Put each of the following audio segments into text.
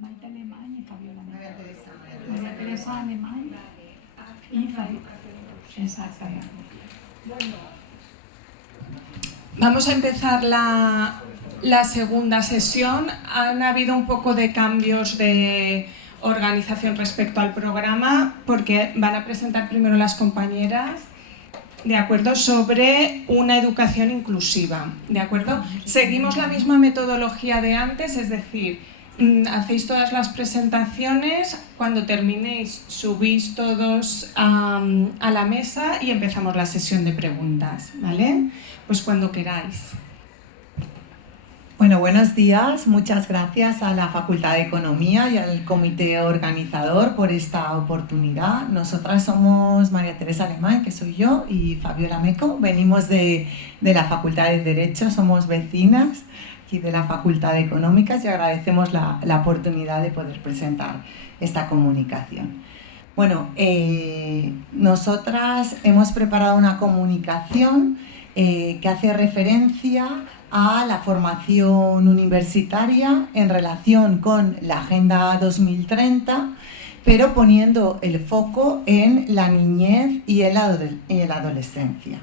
Maite Alemany y Fabiola Meco. María Teresa Alemany y Fabiola. Exactamente. Vamos a empezar la segunda sesión. Han habido un poco de cambios de organización respecto al programa porque van a presentar primero las compañeras, ¿de acuerdo?, sobre una educación inclusiva, ¿de acuerdo? Seguimos la misma metodología de antes, es decir, hacéis todas las presentaciones, cuando terminéis subís todos a la mesa y empezamos la sesión de preguntas, ¿vale? Pues cuando queráis. Bueno, buenos días. Muchas gracias a la Facultad de Economía y al comité organizador por esta oportunidad. Nosotras somos María Teresa Alemany, que soy yo, y Fabiola Meco. Venimos de la Facultad de Derecho, somos vecinas aquí de la Facultad de Económicas y agradecemos la oportunidad de poder presentar esta comunicación. Bueno, nosotras hemos preparado una comunicación que hace referencia a la formación universitaria en relación con la Agenda 2030, pero poniendo el foco en la niñez y en la adolescencia.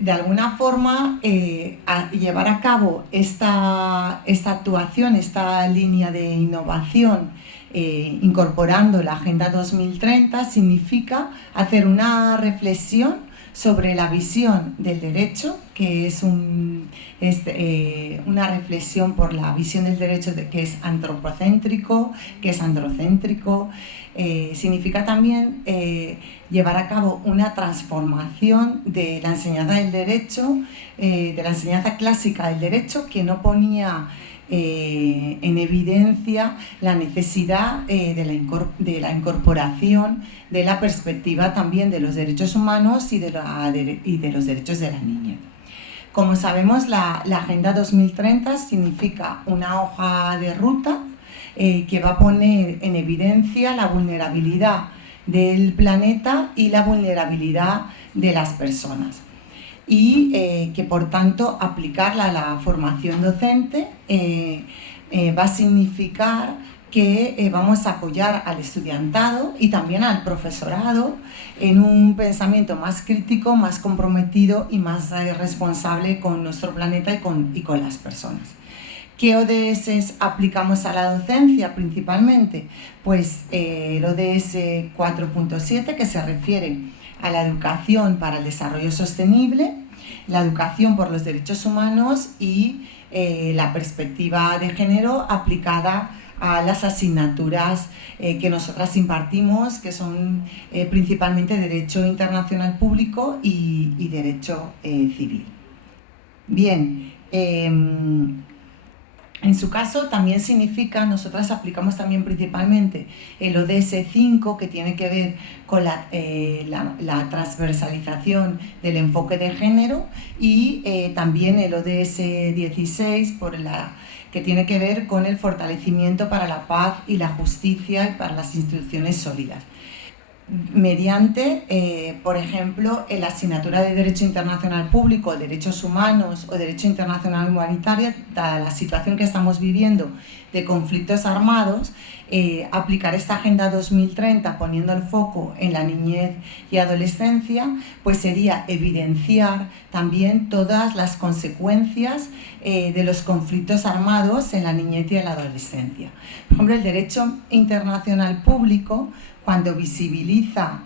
De alguna forma, llevar a cabo esta actuación, esta línea de innovación, incorporando la Agenda 2030, significa hacer una reflexión sobre la visión del derecho, que es una reflexión por la visión del derecho que es antropocéntrico, que es androcéntrico. Significa también llevar a cabo una transformación de la enseñanza del derecho, de la enseñanza clásica del derecho, que no ponía en evidencia la necesidad de la incorporación de la perspectiva también de los derechos humanos y de los derechos de la niñez. Como sabemos, la Agenda 2030 significa una hoja de ruta que va a poner en evidencia la vulnerabilidad del planeta y la vulnerabilidad de las personas. Y que por tanto aplicarla a la formación docente va a significar que vamos a apoyar al estudiantado y también al profesorado en un pensamiento más crítico, más comprometido y más responsable con nuestro planeta y con las personas. ¿Qué ODS aplicamos a la docencia principalmente? Pues el ODS 4.7, que se refiere a la educación para el desarrollo sostenible, la educación por los derechos humanos y la perspectiva de género aplicada a las asignaturas que nosotras impartimos, que son principalmente Derecho Internacional Público y Derecho Civil. Bien, en su caso también significa, nosotras aplicamos también principalmente el ODS 5, que tiene que ver con la transversalización del enfoque de género, y también el ODS 16, que tiene que ver con el fortalecimiento para la paz y la justicia y para las instituciones sólidas. Mediante, por ejemplo, en la asignatura de Derecho Internacional Público, Derechos Humanos o Derecho Internacional Humanitario, dada la situación que estamos viviendo de conflictos armados, aplicar esta Agenda 2030 poniendo el foco en la niñez y adolescencia, pues sería evidenciar también todas las consecuencias de los conflictos armados en la niñez y en la adolescencia. Por ejemplo, el Derecho Internacional Público, cuando visibiliza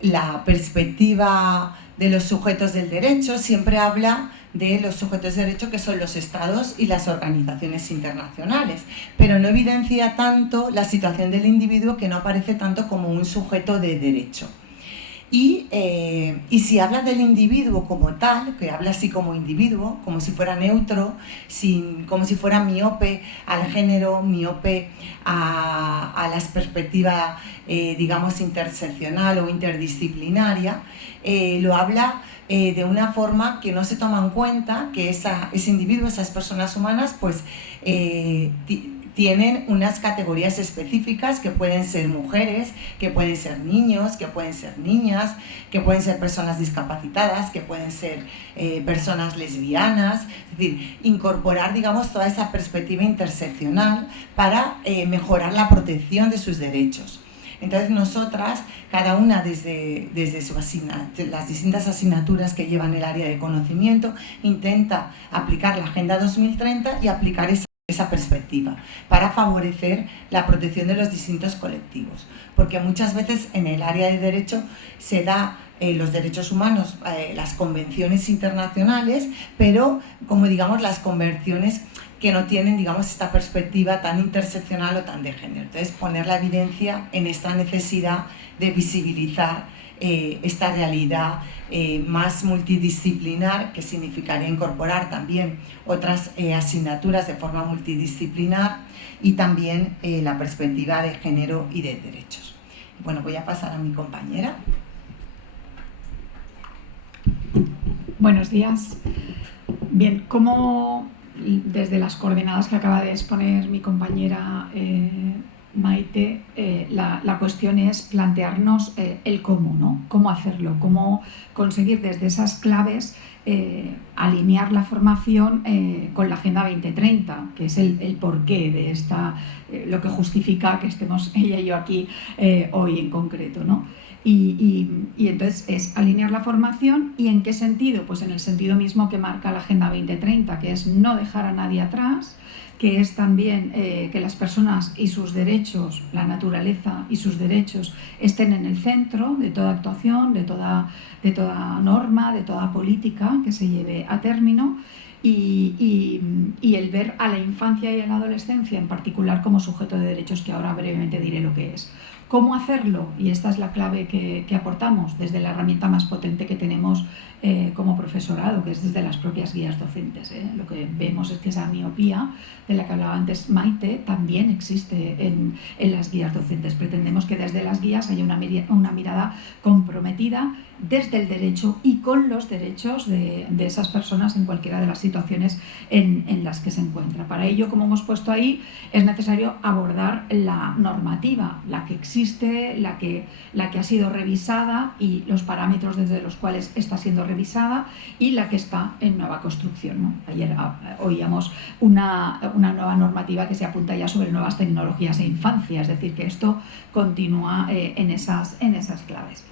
la perspectiva de los sujetos del derecho, siempre habla de los sujetos de derecho, que son los estados y las organizaciones internacionales, pero no evidencia tanto la situación del individuo, que no aparece tanto como un sujeto de derecho. Y si habla del individuo como tal, que habla así como individuo, como si fuera neutro, como si fuera miope al género, miope a la perspectiva, digamos, interseccional o interdisciplinaria, lo habla de una forma que no se toma en cuenta que ese individuo, esas personas humanas, pues tienen unas categorías específicas que pueden ser mujeres, que pueden ser niños, que pueden ser niñas, que pueden ser personas discapacitadas, que pueden ser personas lesbianas, es decir, incorporar, digamos, toda esa perspectiva interseccional para mejorar la protección de sus derechos. Entonces nosotras, cada una desde las distintas asignaturas que llevan el área de conocimiento, intenta aplicar la Agenda 2030 y aplicar esa perspectiva para favorecer la protección de los distintos colectivos. Porque muchas veces en el área de derecho se da los derechos humanos, las convenciones internacionales, pero como digamos las convenciones que no tienen, digamos, esta perspectiva tan interseccional o tan de género. Entonces, poner la evidencia en esta necesidad de visibilizar esta realidad más multidisciplinar, que significaría incorporar también otras asignaturas de forma multidisciplinar y también la perspectiva de género y de derechos. Bueno, voy a pasar a mi compañera. Buenos días. Bien, ¿cómo desde las coordenadas que acaba de exponer mi compañera Maite, la cuestión es plantearnos el cómo, ¿no? Cómo hacerlo, cómo conseguir desde esas claves alinear la formación con la Agenda 2030, que es el porqué de esta, lo que justifica que estemos ella y yo aquí hoy en concreto, ¿no? Y entonces es alinear la formación. ¿Y en qué sentido? Pues en el sentido mismo que marca la Agenda 2030, que es no dejar a nadie atrás, que es también que las personas y sus derechos, la naturaleza y sus derechos estén en el centro de toda actuación, de toda norma, de toda política que se lleve a término. Y el ver a la infancia y a la adolescencia en particular como sujeto de derechos, que ahora brevemente diré lo que es. ¿Cómo hacerlo? Y esta es la clave que aportamos desde la herramienta más potente que tenemos como profesorado, que es desde las propias guías docentes. Lo que vemos es que esa miopía de la que hablaba antes Maite también existe en las guías docentes. Pretendemos que desde las guías haya una mirada comprometida desde el derecho y con los derechos de esas personas en cualquiera de las situaciones en las que se encuentra. Para ello, como hemos puesto ahí, es necesario abordar la normativa, la que existe, la que ha sido revisada y los parámetros desde los cuales está siendo revisada y la que está en nueva construcción, ¿no? Ayer oíamos una nueva normativa que se apunta ya sobre nuevas tecnologías e infancia, es decir, que esto continúa en esas claves.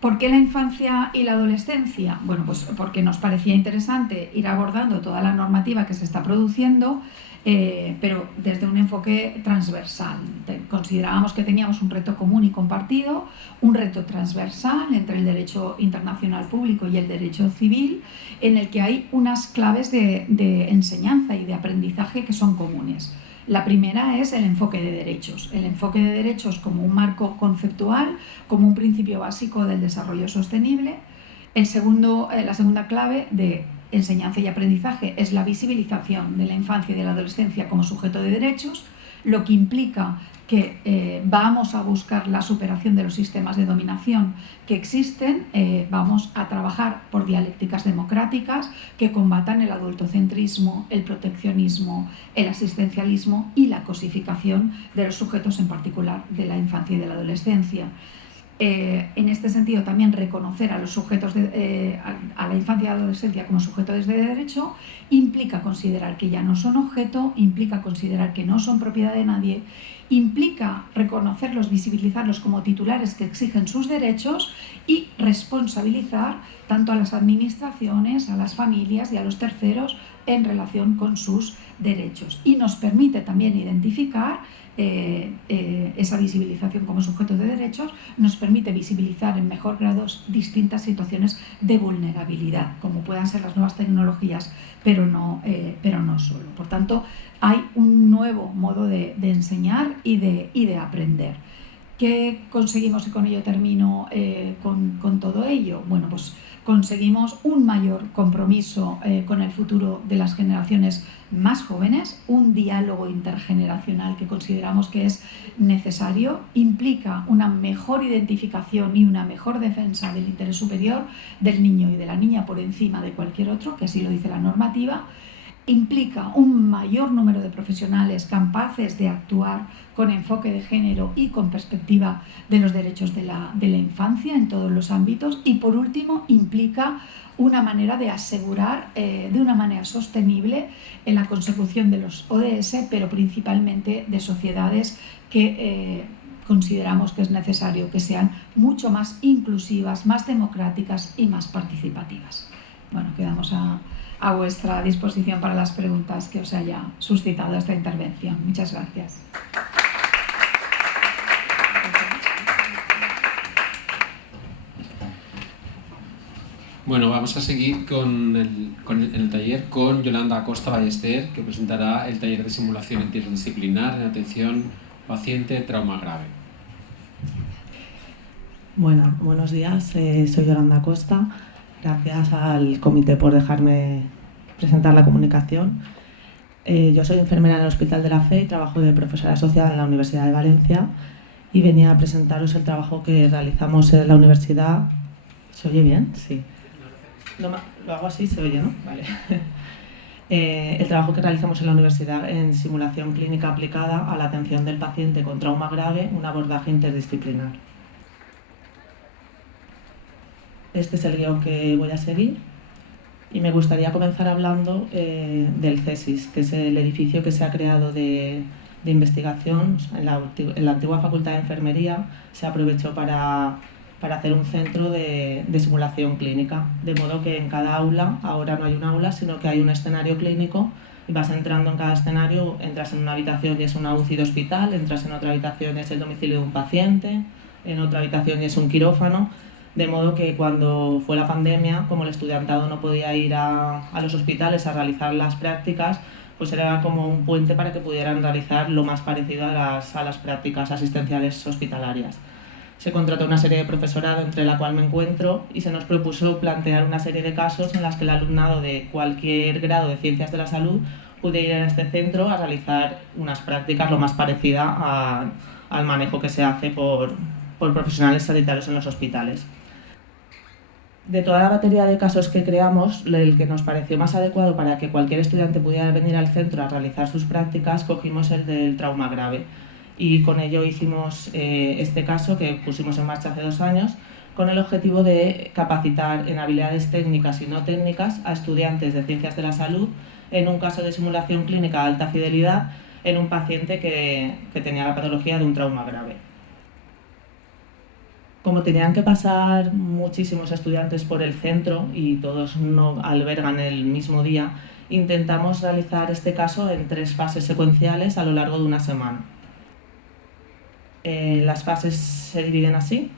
¿Por qué la infancia y la adolescencia? Bueno, pues porque nos parecía interesante ir abordando toda la normativa que se está produciendo, pero desde un enfoque transversal. Considerábamos que teníamos un reto común y compartido, un reto transversal entre el derecho internacional público y el derecho civil, en el que hay unas claves de enseñanza y de aprendizaje que son comunes. La primera es el enfoque de derechos como un marco conceptual, como un principio básico del desarrollo sostenible. La segunda clave de enseñanza y aprendizaje es la visibilización de la infancia y de la adolescencia como sujeto de derechos, lo que implica que vamos a buscar la superación de los sistemas de dominación que existen, vamos a trabajar por dialécticas democráticas que combatan el adultocentrismo, el proteccionismo, el asistencialismo y la cosificación de los sujetos, en particular de la infancia y de la adolescencia. En este sentido, también reconocer a los sujetos a la infancia y a la adolescencia como sujetos de derecho implica considerar que ya no son objeto, implica considerar que no son propiedad de nadie, implica reconocerlos, visibilizarlos como titulares que exigen sus derechos y responsabilizar tanto a las administraciones, a las familias y a los terceros en relación con sus derechos. Y nos permite también identificar esa visibilización como sujetos de derechos, nos permite visibilizar en mejor grado distintas situaciones de vulnerabilidad, como puedan ser las nuevas tecnologías, pero no solo. Por tanto, hay un nuevo modo de enseñar y de aprender. ¿Qué conseguimos? Y con ello termino con todo ello. Bueno, pues conseguimos un mayor compromiso con el futuro de las generaciones más jóvenes, un diálogo intergeneracional que consideramos que es necesario, implica una mejor identificación y una mejor defensa del interés superior del niño y de la niña por encima de cualquier otro, que así lo dice la normativa, implica un mayor número de profesionales capaces de actuar con enfoque de género y con perspectiva de los derechos de la infancia en todos los ámbitos, y por último implica una manera de asegurar de una manera sostenible en la consecución de los ODS, pero principalmente de sociedades que consideramos que es necesario que sean mucho más inclusivas, más democráticas y más participativas. Bueno, quedamos a vuestra disposición para las preguntas que os haya suscitado esta intervención. Muchas gracias. Bueno, vamos a seguir con el taller con Yolanda Acosta Ballester, que presentará el taller de simulación interdisciplinar en atención paciente trauma grave. Bueno, buenos días, soy Yolanda Acosta. Gracias al comité por dejarme presentar la comunicación. Yo soy enfermera en el Hospital de la Fe y trabajo de profesora asociada en la Universidad de Valencia, y venía a presentaros el trabajo que realizamos en la universidad. ¿Se oye bien? Sí. Lo hago así, se oye, ¿no? Vale. El trabajo que realizamos en la universidad en simulación clínica aplicada a la atención del paciente con trauma grave, un abordaje interdisciplinar. Este es el guión que voy a seguir y me gustaría comenzar hablando del CESIS, que es el edificio que se ha creado de investigación en la antigua Facultad de Enfermería. Se aprovechó para hacer un centro de simulación clínica, de modo que en cada aula, ahora no hay un aula, sino que hay un escenario clínico y vas entrando en cada escenario, entras en una habitación y es una UCI de hospital, entras en otra habitación y es el domicilio de un paciente, en otra habitación y es un quirófano, de modo que cuando fue la pandemia, como el estudiantado no podía ir a los hospitales a realizar las prácticas, pues era como un puente para que pudieran realizar lo más parecido a las prácticas asistenciales hospitalarias. Se contrató una serie de profesorado, entre la cual me encuentro, y se nos propuso plantear una serie de casos en las que el alumnado de cualquier grado de ciencias de la salud pudiera ir a este centro a realizar unas prácticas lo más parecida al manejo que se hace por profesionales sanitarios en los hospitales. De toda la batería de casos que creamos, el que nos pareció más adecuado para que cualquier estudiante pudiera venir al centro a realizar sus prácticas, cogimos el del trauma grave. Y con ello hicimos este caso que pusimos en marcha hace 2 años, con el objetivo de capacitar en habilidades técnicas y no técnicas a estudiantes de ciencias de la salud en un caso de simulación clínica de alta fidelidad en un paciente que tenía la patología de un trauma grave. Como tenían que pasar muchísimos estudiantes por el centro y todos no albergan el mismo día, intentamos realizar este caso en 3 fases secuenciales a lo largo de una semana. Las fases se dividen así.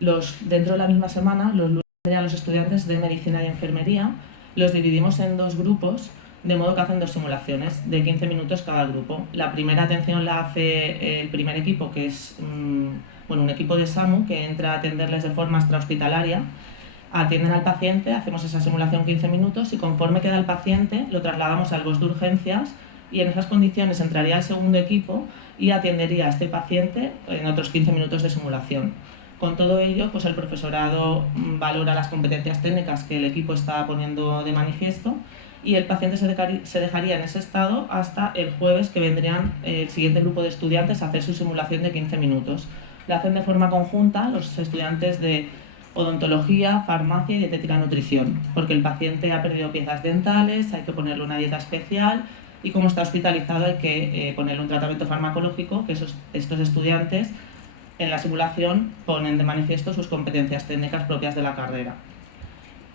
Dentro de la misma semana, los lunes tenían los estudiantes de medicina y enfermería. Los dividimos en 2 grupos, de modo que hacen 2 simulaciones de 15 minutos cada grupo. La primera atención la hace el primer equipo, que es un equipo de SAMU que entra a atenderles de forma extrahospitalaria. Atienden al paciente, hacemos esa simulación 15 minutos y conforme queda el paciente lo trasladamos al BOS de urgencias, y en esas condiciones entraría el segundo equipo y atendería a este paciente en otros 15 minutos de simulación. Con todo ello, pues el profesorado valora las competencias técnicas que el equipo está poniendo de manifiesto, y el paciente se dejaría en ese estado hasta el jueves, que vendrían el siguiente grupo de estudiantes a hacer su simulación de 15 minutos. La hacen de forma conjunta los estudiantes de odontología, farmacia y dietética nutrición, porque el paciente ha perdido piezas dentales, hay que ponerle una dieta especial, y como está hospitalizado hay que ponerle un tratamiento farmacológico, que estos estudiantes en la simulación ponen de manifiesto sus competencias técnicas propias de la carrera.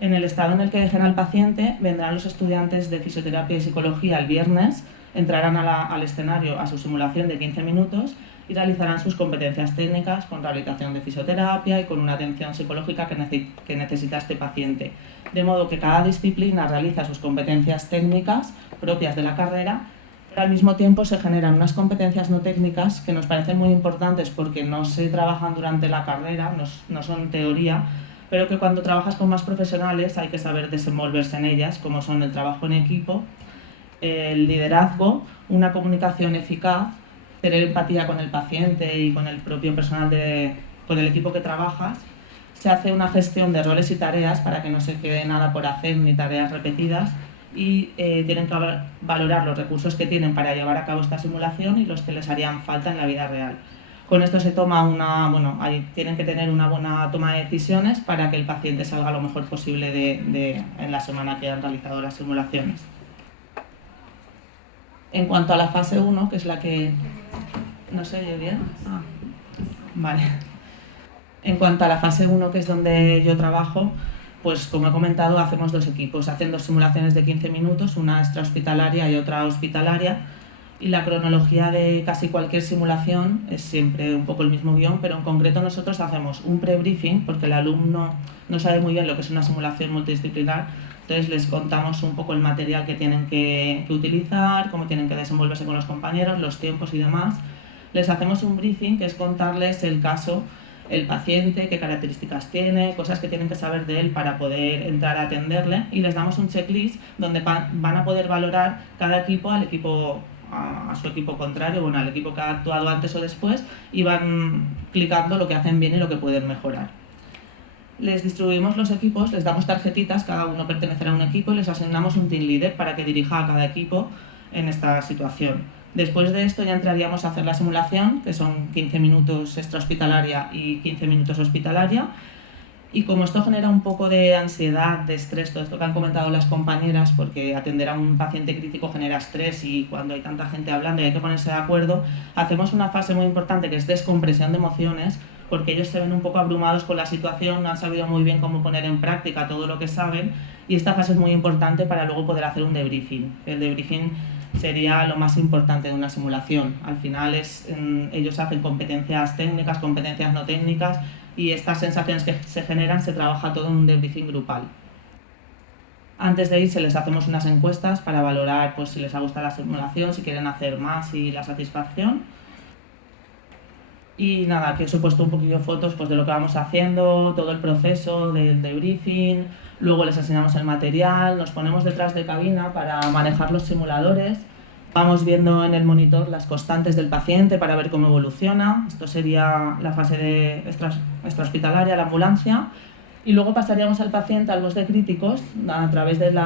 En el estado en el que dejen al paciente, vendrán los estudiantes de fisioterapia y psicología el viernes, entrarán al escenario a su simulación de 15 minutos y realizarán sus competencias técnicas con rehabilitación de fisioterapia y con una atención psicológica que necesita este paciente. De modo que cada disciplina realiza sus competencias técnicas propias de la carrera, pero al mismo tiempo se generan unas competencias no técnicas que nos parecen muy importantes porque no se trabajan durante la carrera, no son teoría, pero que cuando trabajas con más profesionales hay que saber desenvolverse en ellas, como son el trabajo en equipo, el liderazgo, una comunicación eficaz, tener empatía con el paciente y con el propio personal con el equipo que trabajas. Se hace una gestión de roles y tareas para que no se quede nada por hacer ni tareas repetidas, y tienen que valorar los recursos que tienen para llevar a cabo esta simulación y los que les harían falta en la vida real. Con esto se toma ahí tienen que tener una buena toma de decisiones para que el paciente salga lo mejor posible en la semana que han realizado las simulaciones. En cuanto a la fase 1, que es la que... ¿No se oye bien? Vale. En cuanto a la fase 1, que es donde yo trabajo, pues como he comentado, hacemos 2 equipos. Hacen 2 simulaciones de 15 minutos, una extrahospitalaria y otra hospitalaria. Y la cronología de casi cualquier simulación es siempre un poco el mismo guión, pero en concreto nosotros hacemos un pre-briefing, porque el alumno no sabe muy bien lo que es una simulación multidisciplinar, entonces les contamos un poco el material que tienen que utilizar, cómo tienen que desenvolverse con los compañeros, los tiempos y demás. Les hacemos un briefing, que es contarles el caso, el paciente, qué características tiene, cosas que tienen que saber de él para poder entrar a atenderle, y les damos un checklist donde van a poder valorar cada equipo a su equipo contrario, al equipo que ha actuado antes o después, y van clicando lo que hacen bien y lo que pueden mejorar. Les distribuimos los equipos, les damos tarjetitas, cada uno pertenecerá a un equipo, y les asignamos un team leader para que dirija a cada equipo en esta situación. Después de esto ya entraríamos a hacer la simulación, que son 15 minutos extrahospitalaria y 15 minutos hospitalaria. Y como esto genera un poco de ansiedad, de estrés, todo esto que han comentado las compañeras, porque atender a un paciente crítico genera estrés y cuando hay tanta gente hablando y hay que ponerse de acuerdo, hacemos una fase muy importante que es descompresión de emociones, porque ellos se ven un poco abrumados con la situación, no han sabido muy bien cómo poner en práctica todo lo que saben, y esta fase es muy importante para luego poder hacer un debriefing. El debriefing sería lo más importante de una simulación. Al final ellos hacen competencias técnicas, competencias no técnicas, y estas sensaciones que se generan se trabaja todo en un debriefing grupal. Antes de irse les hacemos unas encuestas para valorar pues, si les ha gustado la simulación, si quieren hacer más y la satisfacción. Y nada, que os he puesto un poquillo de fotos pues, de lo que vamos haciendo, todo el proceso del debriefing, luego les enseñamos el material, nos ponemos detrás de cabina para manejar los simuladores. Vamos viendo en el monitor las constantes del paciente para ver cómo evoluciona. Esto sería la fase de extrahospitalaria, la ambulancia. Y luego pasaríamos al paciente, al bus de críticos, a través de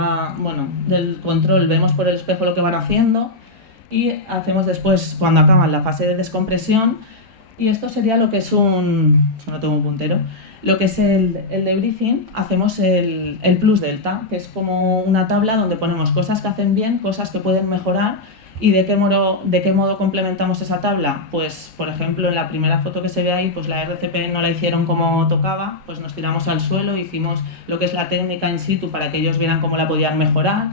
del control. Vemos por el espejo lo que van haciendo y hacemos después, cuando acaban, la fase de descompresión. Y esto sería lo que es no tengo un puntero, lo que es el debriefing. Hacemos el plus delta, que es como una tabla donde ponemos cosas que hacen bien, cosas que pueden mejorar. ¿Y de qué modo complementamos esa tabla? Pues, por ejemplo, en la primera foto que se ve ahí, pues la RCP no la hicieron como tocaba, pues nos tiramos al suelo, hicimos lo que es la técnica in situ para que ellos vieran cómo la podían mejorar.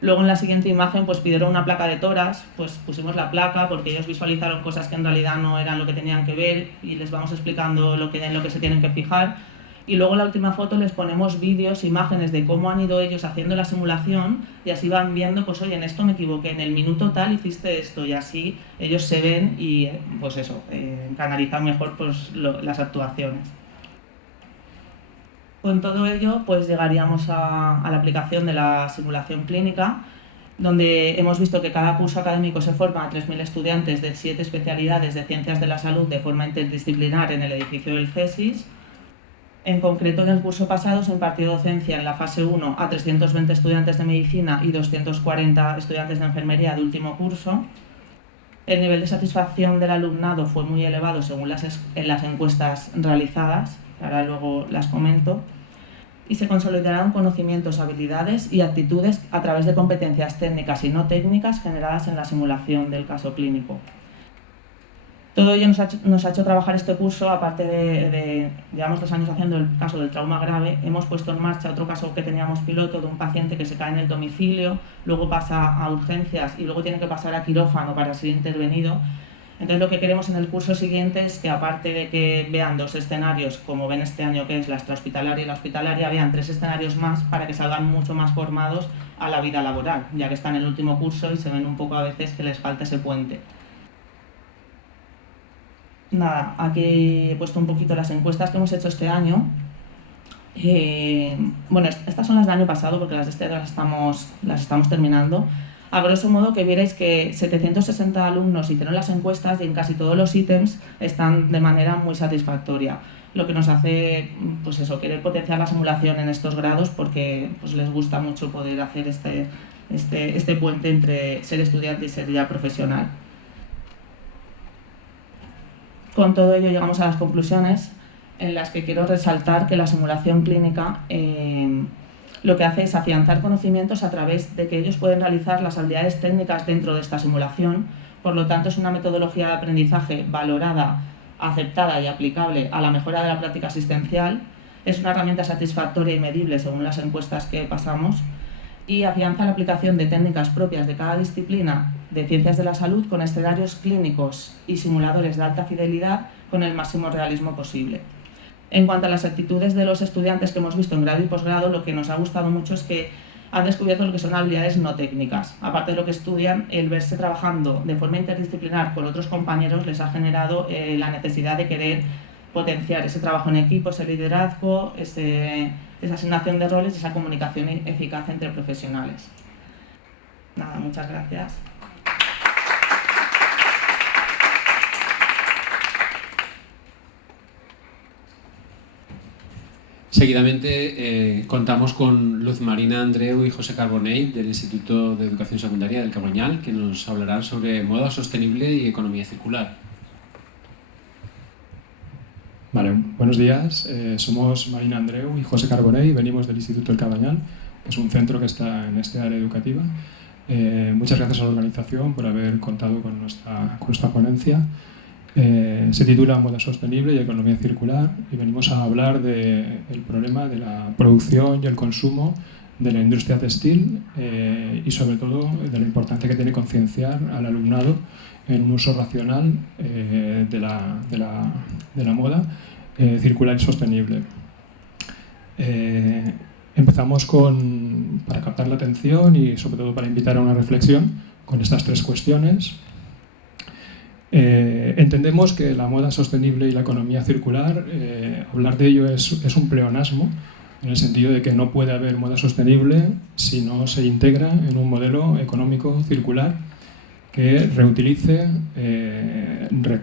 Luego en la siguiente imagen pues pidieron una placa de toras, pues pusimos la placa porque ellos visualizaron cosas que en realidad no eran lo que tenían que ver y les vamos explicando en lo que se tienen que fijar. Y luego en la última foto les ponemos vídeos, imágenes de cómo han ido ellos haciendo la simulación y así van viendo, pues oye, en esto me equivoqué, en el minuto tal hiciste esto, y así ellos se ven y pues eso, canalizan mejor pues, las actuaciones. Con todo ello pues llegaríamos a la aplicación de la simulación clínica, donde hemos visto que cada curso académico se forma a 3.000 estudiantes de 7 especialidades de ciencias de la salud de forma interdisciplinar en el edificio del CESIS. En concreto, en el curso pasado se impartió docencia en la fase 1 a 320 estudiantes de medicina y 240 estudiantes de enfermería de último curso. El nivel de satisfacción del alumnado fue muy elevado según en las encuestas realizadas, ahora luego las comento, y se consolidaron conocimientos, habilidades y actitudes a través de competencias técnicas y no técnicas generadas en la simulación del caso clínico. Todo ello nos ha hecho trabajar este curso, aparte llevamos 2 años haciendo el caso del trauma grave, hemos puesto en marcha otro caso que teníamos piloto de un paciente que se cae en el domicilio, luego pasa a urgencias y luego tiene que pasar a quirófano para ser intervenido. Entonces lo que queremos en el curso siguiente es que aparte de que vean 2 escenarios, como ven este año que es la extrahospitalaria y la hospitalaria, vean 3 escenarios más para que salgan mucho más formados a la vida laboral, ya que están en el último curso y se ven un poco a veces que les falta ese puente. Nada, aquí he puesto un poquito las encuestas que hemos hecho este año. Bueno, estas son las del año pasado porque las de este año las estamos terminando. A grosso modo que vierais que 760 alumnos hicieron las encuestas y en casi todos los ítems están de manera muy satisfactoria. lo que nos hace pues eso, querer potenciar la simulación en estos grados porque pues, les gusta mucho poder hacer este puente entre ser estudiante y ser ya profesional. Con todo ello llegamos a las conclusiones en las que quiero resaltar que la simulación clínica lo que hace es afianzar conocimientos a través de que ellos pueden realizar las habilidades técnicas dentro de esta simulación. Por lo tanto, es una metodología de aprendizaje valorada, aceptada y aplicable a la mejora de la práctica asistencial. Es una herramienta satisfactoria y medible según las encuestas que pasamos y afianza la aplicación de técnicas propias de cada disciplina de ciencias de la salud con escenarios clínicos y simuladores de alta fidelidad con el máximo realismo posible. En cuanto a las actitudes de los estudiantes que hemos visto en grado y posgrado, lo que nos ha gustado mucho es que han descubierto lo que son habilidades no técnicas. Aparte de lo que estudian, el verse trabajando de forma interdisciplinar con otros compañeros les ha generado la necesidad de querer potenciar ese trabajo en equipo, ese liderazgo, esa asignación de roles y esa comunicación eficaz entre profesionales. Nada, muchas gracias. Seguidamente contamos con Luz Marina Andreu y José Carbonell del Instituto de Educación Secundaria del Cabanyal, que nos hablarán sobre moda sostenible y economía circular. Vale, buenos días. Somos Marina Andreu y José Carbonell y venimos del Instituto del Cabanyal, que es un centro que está en este área educativa. Muchas gracias a la organización por haber contado con nuestra ponencia. Se titula Moda sostenible y economía circular y venimos a hablar del problema de la producción y el consumo de la industria textil y sobre todo de la importancia que tiene concienciar al alumnado en un uso racional de la moda circular y sostenible. Empezamos para captar la atención y sobre todo para invitar a una reflexión con estas tres cuestiones. Entendemos que la moda sostenible y la economía circular, hablar de ello es un pleonasmo, en el sentido de que no puede haber moda sostenible si no se integra en un modelo económico circular que reutilice,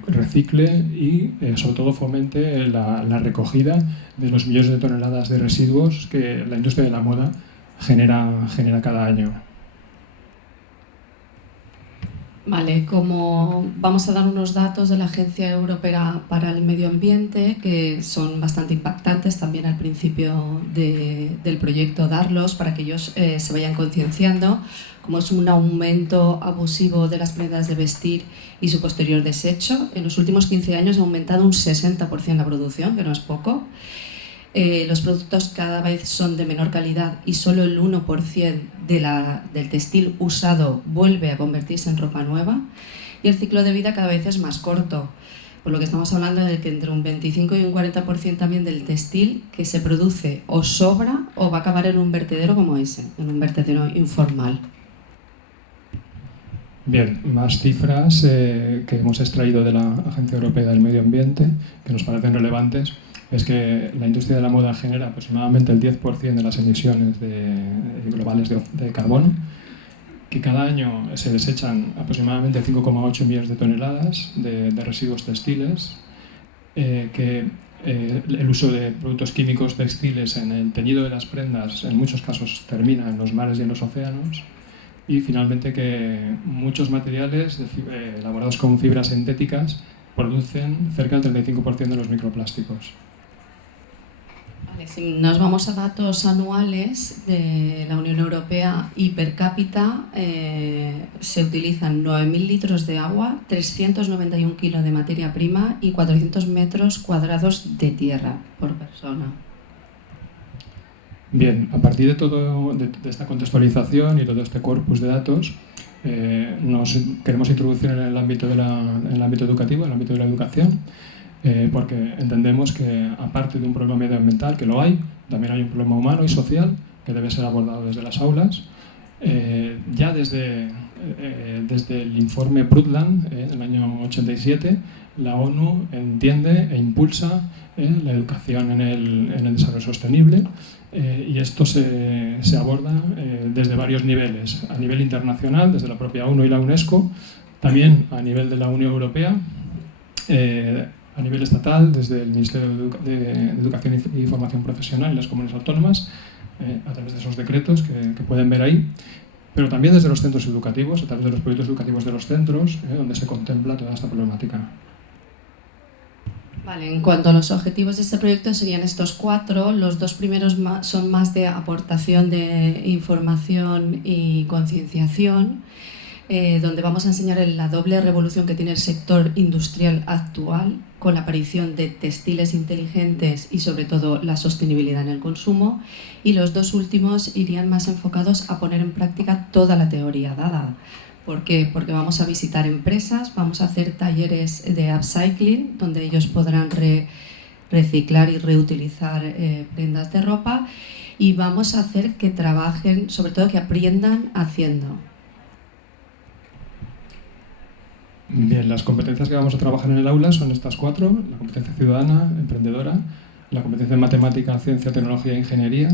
recicle y sobre todo fomente la recogida de los millones de toneladas de residuos que la industria de la moda genera cada año. Vale, como vamos a dar unos datos de la Agencia Europea para el Medio Ambiente que son bastante impactantes también al principio del proyecto darlos para que ellos se vayan concienciando, como es un aumento abusivo de las prendas de vestir y su posterior desecho. En los últimos 15 años ha aumentado un 60% la producción, que no es poco. Los productos cada vez son de menor calidad y solo el 1% del textil usado vuelve a convertirse en ropa nueva y el ciclo de vida cada vez es más corto, por lo que estamos hablando de que entre un 25 y un 40% también del textil que se produce o sobra o va a acabar en un vertedero como ese, en un vertedero informal. Bien, más cifras que hemos extraído de la Agencia Europea del Medio Ambiente que nos parecen relevantes. Es que la industria de la moda genera aproximadamente el 10% de las emisiones globales de carbono, que cada año se desechan aproximadamente 5,8 millones de toneladas de residuos textiles, que el uso de productos químicos textiles en el teñido de las prendas en muchos casos termina en los mares y en los océanos, y finalmente que muchos materiales elaborados con fibras sintéticas producen cerca del 35% de los microplásticos. Si nos vamos a datos anuales de la Unión Europea y per cápita, se utilizan 9.000 litros de agua, 391 kilos de materia prima y 400 metros cuadrados de tierra por persona. Bien, a partir de esta contextualización y todo este corpus de datos, nos queremos introducir en el ámbito educativo, en el ámbito de la educación, porque entendemos que aparte de un problema medioambiental, que lo hay, también hay un problema humano y social que debe ser abordado desde las aulas. Ya desde el informe Brundtland, del año 87, la ONU entiende e impulsa la educación en el desarrollo sostenible, y esto se aborda desde varios niveles, a nivel internacional, desde la propia ONU y la UNESCO, también a nivel de la Unión Europea, a nivel estatal, desde el Ministerio de Educación y Formación Profesional y las comunidades autónomas, a través de esos decretos que pueden ver ahí, pero también desde los centros educativos, a través de los proyectos educativos de los centros, donde se contempla toda esta problemática. Vale, en cuanto a los objetivos de este proyecto serían estos 4. Los 2 primeros son más de aportación de información y concienciación, donde vamos a enseñar la doble revolución que tiene el sector industrial actual con la aparición de textiles inteligentes y sobre todo la sostenibilidad en el consumo, y los 2 últimos irían más enfocados a poner en práctica toda la teoría dada. ¿Por qué? Porque vamos a visitar empresas, vamos a hacer talleres de upcycling, donde ellos podrán reciclar y reutilizar prendas de ropa, y vamos a hacer que trabajen, sobre todo que aprendan haciendo. Bien, las competencias que vamos a trabajar en el aula son estas 4, la competencia ciudadana, emprendedora, la competencia en matemática, ciencia, tecnología e ingeniería,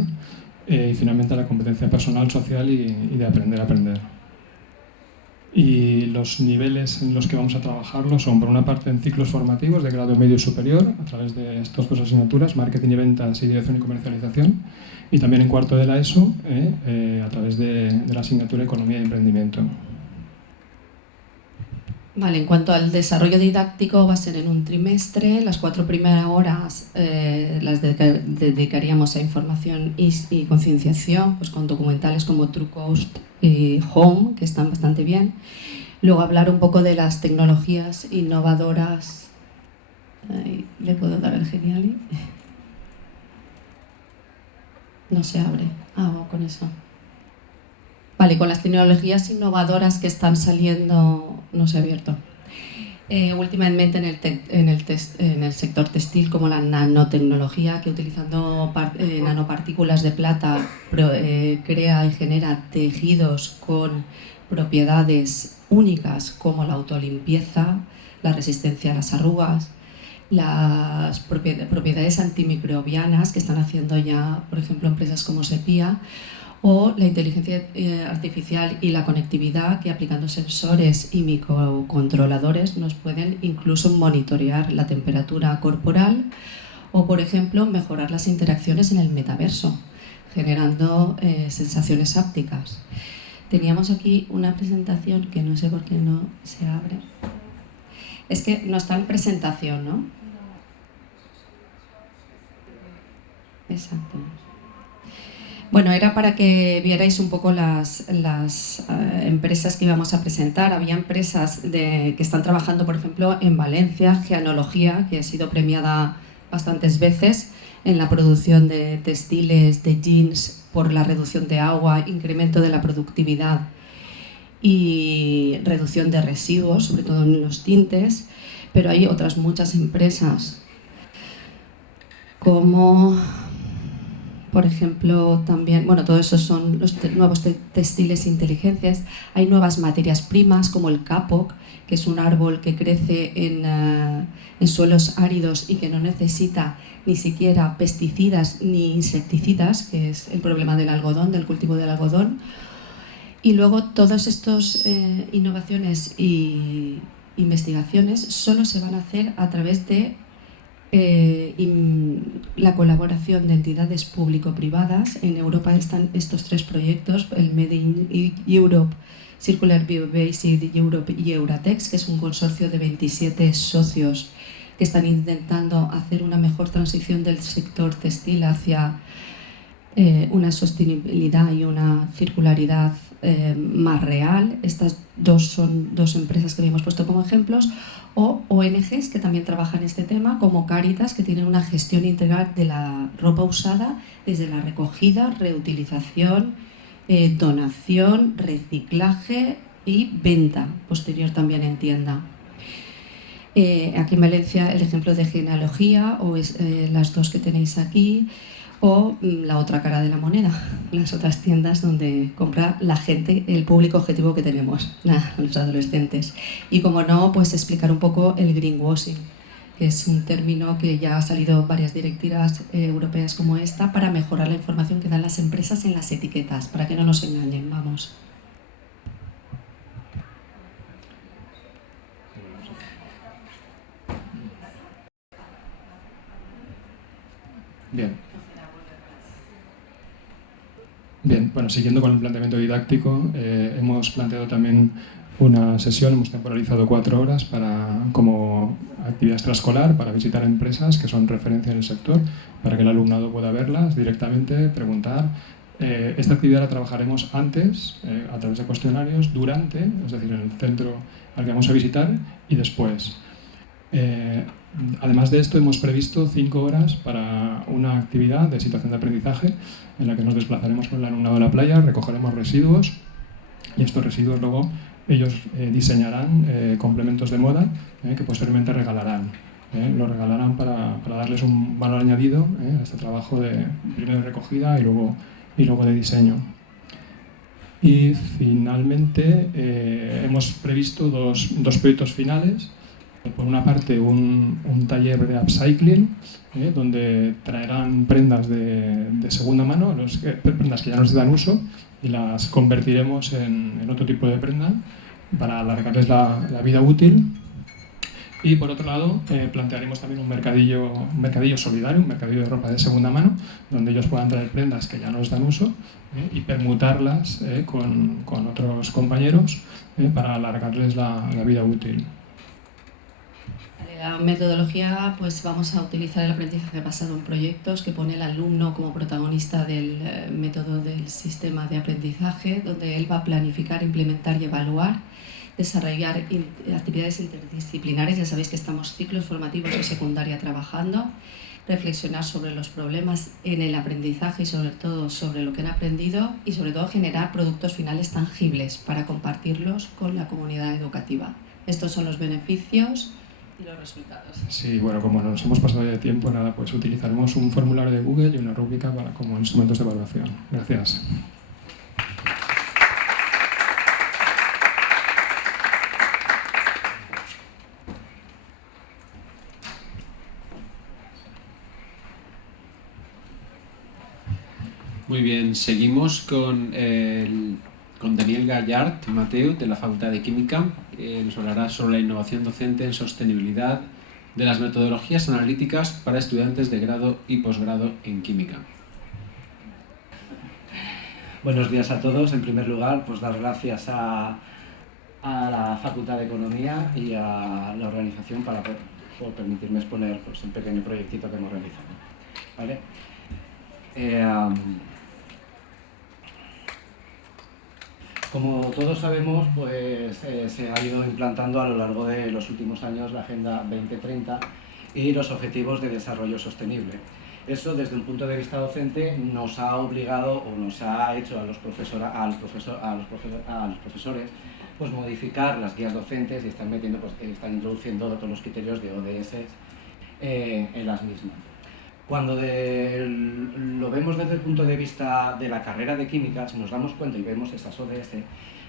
y finalmente la competencia personal, social y de aprender a aprender. Y los niveles en los que vamos a trabajarlo son, por una parte, en ciclos formativos de grado medio y superior, a través de estas 2 asignaturas, marketing y ventas y dirección y comercialización, y también en cuarto de la ESO, a través de la asignatura economía y emprendimiento. Vale, en cuanto al desarrollo didáctico, va a ser en un trimestre. Las 4 primeras horas las dedicaríamos a información y concienciación, pues con documentales como True Cost y Home, que están bastante bien. Luego hablar un poco de las tecnologías innovadoras. Ahí, ¿le puedo dar el Geniali? No se abre. Con eso. Vale, con las tecnologías innovadoras que están saliendo, no se ha abierto. Últimamente en el sector textil, como la nanotecnología, que utilizando nanopartículas de plata crea y genera tejidos con propiedades únicas como la autolimpieza, la resistencia a las arrugas, las propiedades antimicrobianas que están haciendo ya, por ejemplo, empresas como Sepia, o la inteligencia artificial y la conectividad, que aplicando sensores y microcontroladores nos pueden incluso monitorear la temperatura corporal, o por ejemplo mejorar las interacciones en el metaverso, generando sensaciones hápticas. Teníamos aquí una presentación que no sé por qué no se abre. Es que no está en presentación, ¿no? Exacto. Bueno, era para que vierais un poco las empresas que íbamos a presentar. Había empresas que están trabajando, por ejemplo, en Valencia, Geanología, que ha sido premiada bastantes veces en la producción de textiles, de jeans, por la reducción de agua, incremento de la productividad y reducción de residuos, sobre todo en los tintes. Pero hay otras muchas empresas como, por ejemplo, también, bueno, todo eso son los nuevos textiles inteligentes. Hay nuevas materias primas como el kapok, que es un árbol que crece en suelos áridos y que no necesita ni siquiera pesticidas ni insecticidas, que es el problema del algodón, del cultivo del algodón. Y luego todas estas innovaciones y investigaciones solo se van a hacer a través de la colaboración de entidades público-privadas. En Europa están estos 3 proyectos, el Made in Europe, Circular Bio-Based Europe y Euratex, que es un consorcio de 27 socios que están intentando hacer una mejor transición del sector textil hacia una sostenibilidad y una circularidad más real. Estas 2 son 2 empresas que habíamos puesto como ejemplos, o ONGs que también trabajan este tema, como Cáritas, que tienen una gestión integral de la ropa usada desde la recogida, reutilización, donación, reciclaje y venta posterior también en tienda. Aquí en Valencia el ejemplo de Genealogía, o las 2 que tenéis aquí, o la otra cara de la moneda, las otras tiendas donde compra la gente, el público objetivo que tenemos, los adolescentes. Y como no, pues explicar un poco el greenwashing, que es un término que ya ha salido varias directivas europeas como esta para mejorar la información que dan las empresas en las etiquetas, para que no nos engañen, vamos. Bien, bueno, siguiendo con el planteamiento didáctico, hemos planteado también una sesión, hemos temporalizado 4 horas como actividad extraescolar para visitar empresas que son referencia en el sector, para que el alumnado pueda verlas directamente, preguntar. Esta actividad la trabajaremos antes, a través de cuestionarios, durante, es decir, en el centro al que vamos a visitar, y después. Además de esto, hemos previsto 5 horas para una actividad de situación de aprendizaje en la que nos desplazaremos con el alumnado a la playa, recogeremos residuos y estos residuos luego ellos diseñarán complementos de moda que posteriormente regalarán. Lo regalarán para darles un valor añadido a este trabajo de primero de recogida y luego de diseño. Y finalmente hemos previsto dos proyectos finales. Por una parte, un taller de upcycling, donde traerán prendas de segunda mano, prendas que ya no se dan uso, y las convertiremos en otro tipo de prenda para alargarles la vida útil. Y por otro lado, plantearemos también un mercadillo solidario, un mercadillo de ropa de segunda mano, donde ellos puedan traer prendas que ya no les dan uso y permutarlas con otros compañeros para alargarles la vida útil. La metodología, pues vamos a utilizar el aprendizaje basado en proyectos que pone el alumno como protagonista del método del sistema de aprendizaje, donde él va a planificar, implementar y evaluar, desarrollar actividades interdisciplinares. Ya sabéis que estamos ciclos formativos de secundaria trabajando, reflexionar sobre los problemas en el aprendizaje y sobre todo sobre lo que han aprendido, y sobre todo generar productos finales tangibles para compartirlos con la comunidad educativa. Estos son los beneficios y los resultados. Sí, bueno, como nos hemos pasado ya de tiempo, nada, pues utilizaremos un formulario de Google y una rúbrica como instrumentos de evaluación. Gracias. Muy bien, seguimos con Daniel Gallard Mateu, de la Facultad de Química. Nos hablará sobre la innovación docente en sostenibilidad de las metodologías analíticas para estudiantes de grado y posgrado en química. Buenos días a todos. En primer lugar, pues dar gracias a la Facultad de Economía y a la organización por permitirme exponer pues, un pequeño proyectito que hemos realizado. ¿Vale? Como todos sabemos, pues se ha ido implantando a lo largo de los últimos años la Agenda 2030 y los Objetivos de Desarrollo Sostenible. Eso, desde un punto de vista docente, nos ha obligado o nos ha hecho a los profesores pues, modificar las guías docentes y están introduciendo todos los criterios de ODS en las mismas. Cuando lo vemos desde el punto de vista de la carrera de química, si nos damos cuenta y vemos esas ODS,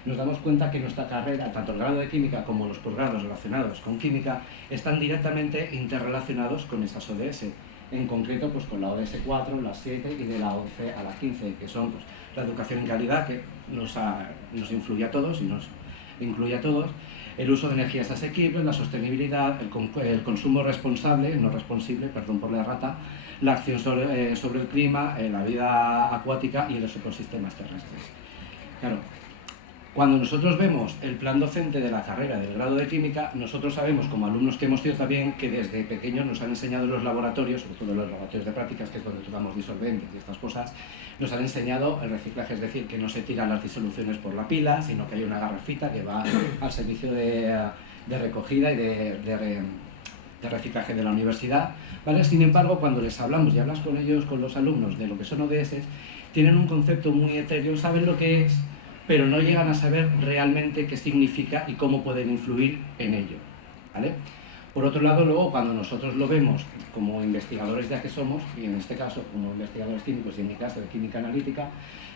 nos damos cuenta que nuestra carrera, tanto el grado de química como los posgrados relacionados con química, están directamente interrelacionados con esas ODS. En concreto, pues con la ODS 4, la 7 y de la 11 a la 15, que son pues, la educación en calidad, que nos influye a todos y nos incluye a todos, el uso de energías asequibles, la sostenibilidad, el consumo responsable, no responsible, perdón por la errata, la acción sobre el clima, la vida acuática y los ecosistemas terrestres. Claro, cuando nosotros vemos el plan docente de la carrera del grado de química, nosotros sabemos, como alumnos que hemos sido también, que desde pequeños nos han enseñado en los laboratorios, sobre todo en los laboratorios de prácticas, que es donde tocamos disolventes y estas cosas, nos han enseñado el reciclaje, es decir, que no se tiran las disoluciones por la pila, sino que hay una garrafita que va al servicio de recogida y de reciclaje de la universidad, ¿vale? Sin embargo, cuando les hablamos y hablas con ellos, con los alumnos, de lo que son ODS, tienen un concepto muy etéreo, saben lo que es, pero no llegan a saber realmente qué significa y cómo pueden influir en ello, ¿vale? Por otro lado, luego, cuando nosotros lo vemos como investigadores ya que somos, y en este caso como investigadores químicos y en mi caso de química analítica,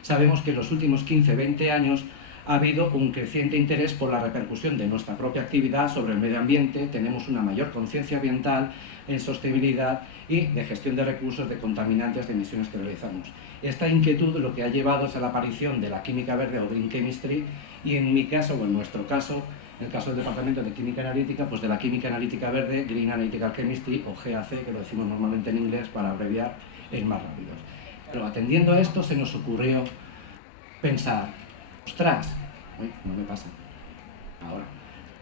sabemos que en los últimos 15-20 años ha habido un creciente interés por la repercusión de nuestra propia actividad sobre el medio ambiente, tenemos una mayor conciencia ambiental en sostenibilidad y de gestión de recursos, de contaminantes, de emisiones que realizamos. Esta inquietud lo que ha llevado es a la aparición de la química verde o green chemistry y en mi caso, o en nuestro caso, en el caso del Departamento de Química Analítica, pues de la química analítica verde, Green Analytical Chemistry o GAC, que lo decimos normalmente en inglés para abreviar, ir más rápidos. Pero atendiendo a esto se nos ocurrió pensar, ostras, uy, no me pasa, ahora,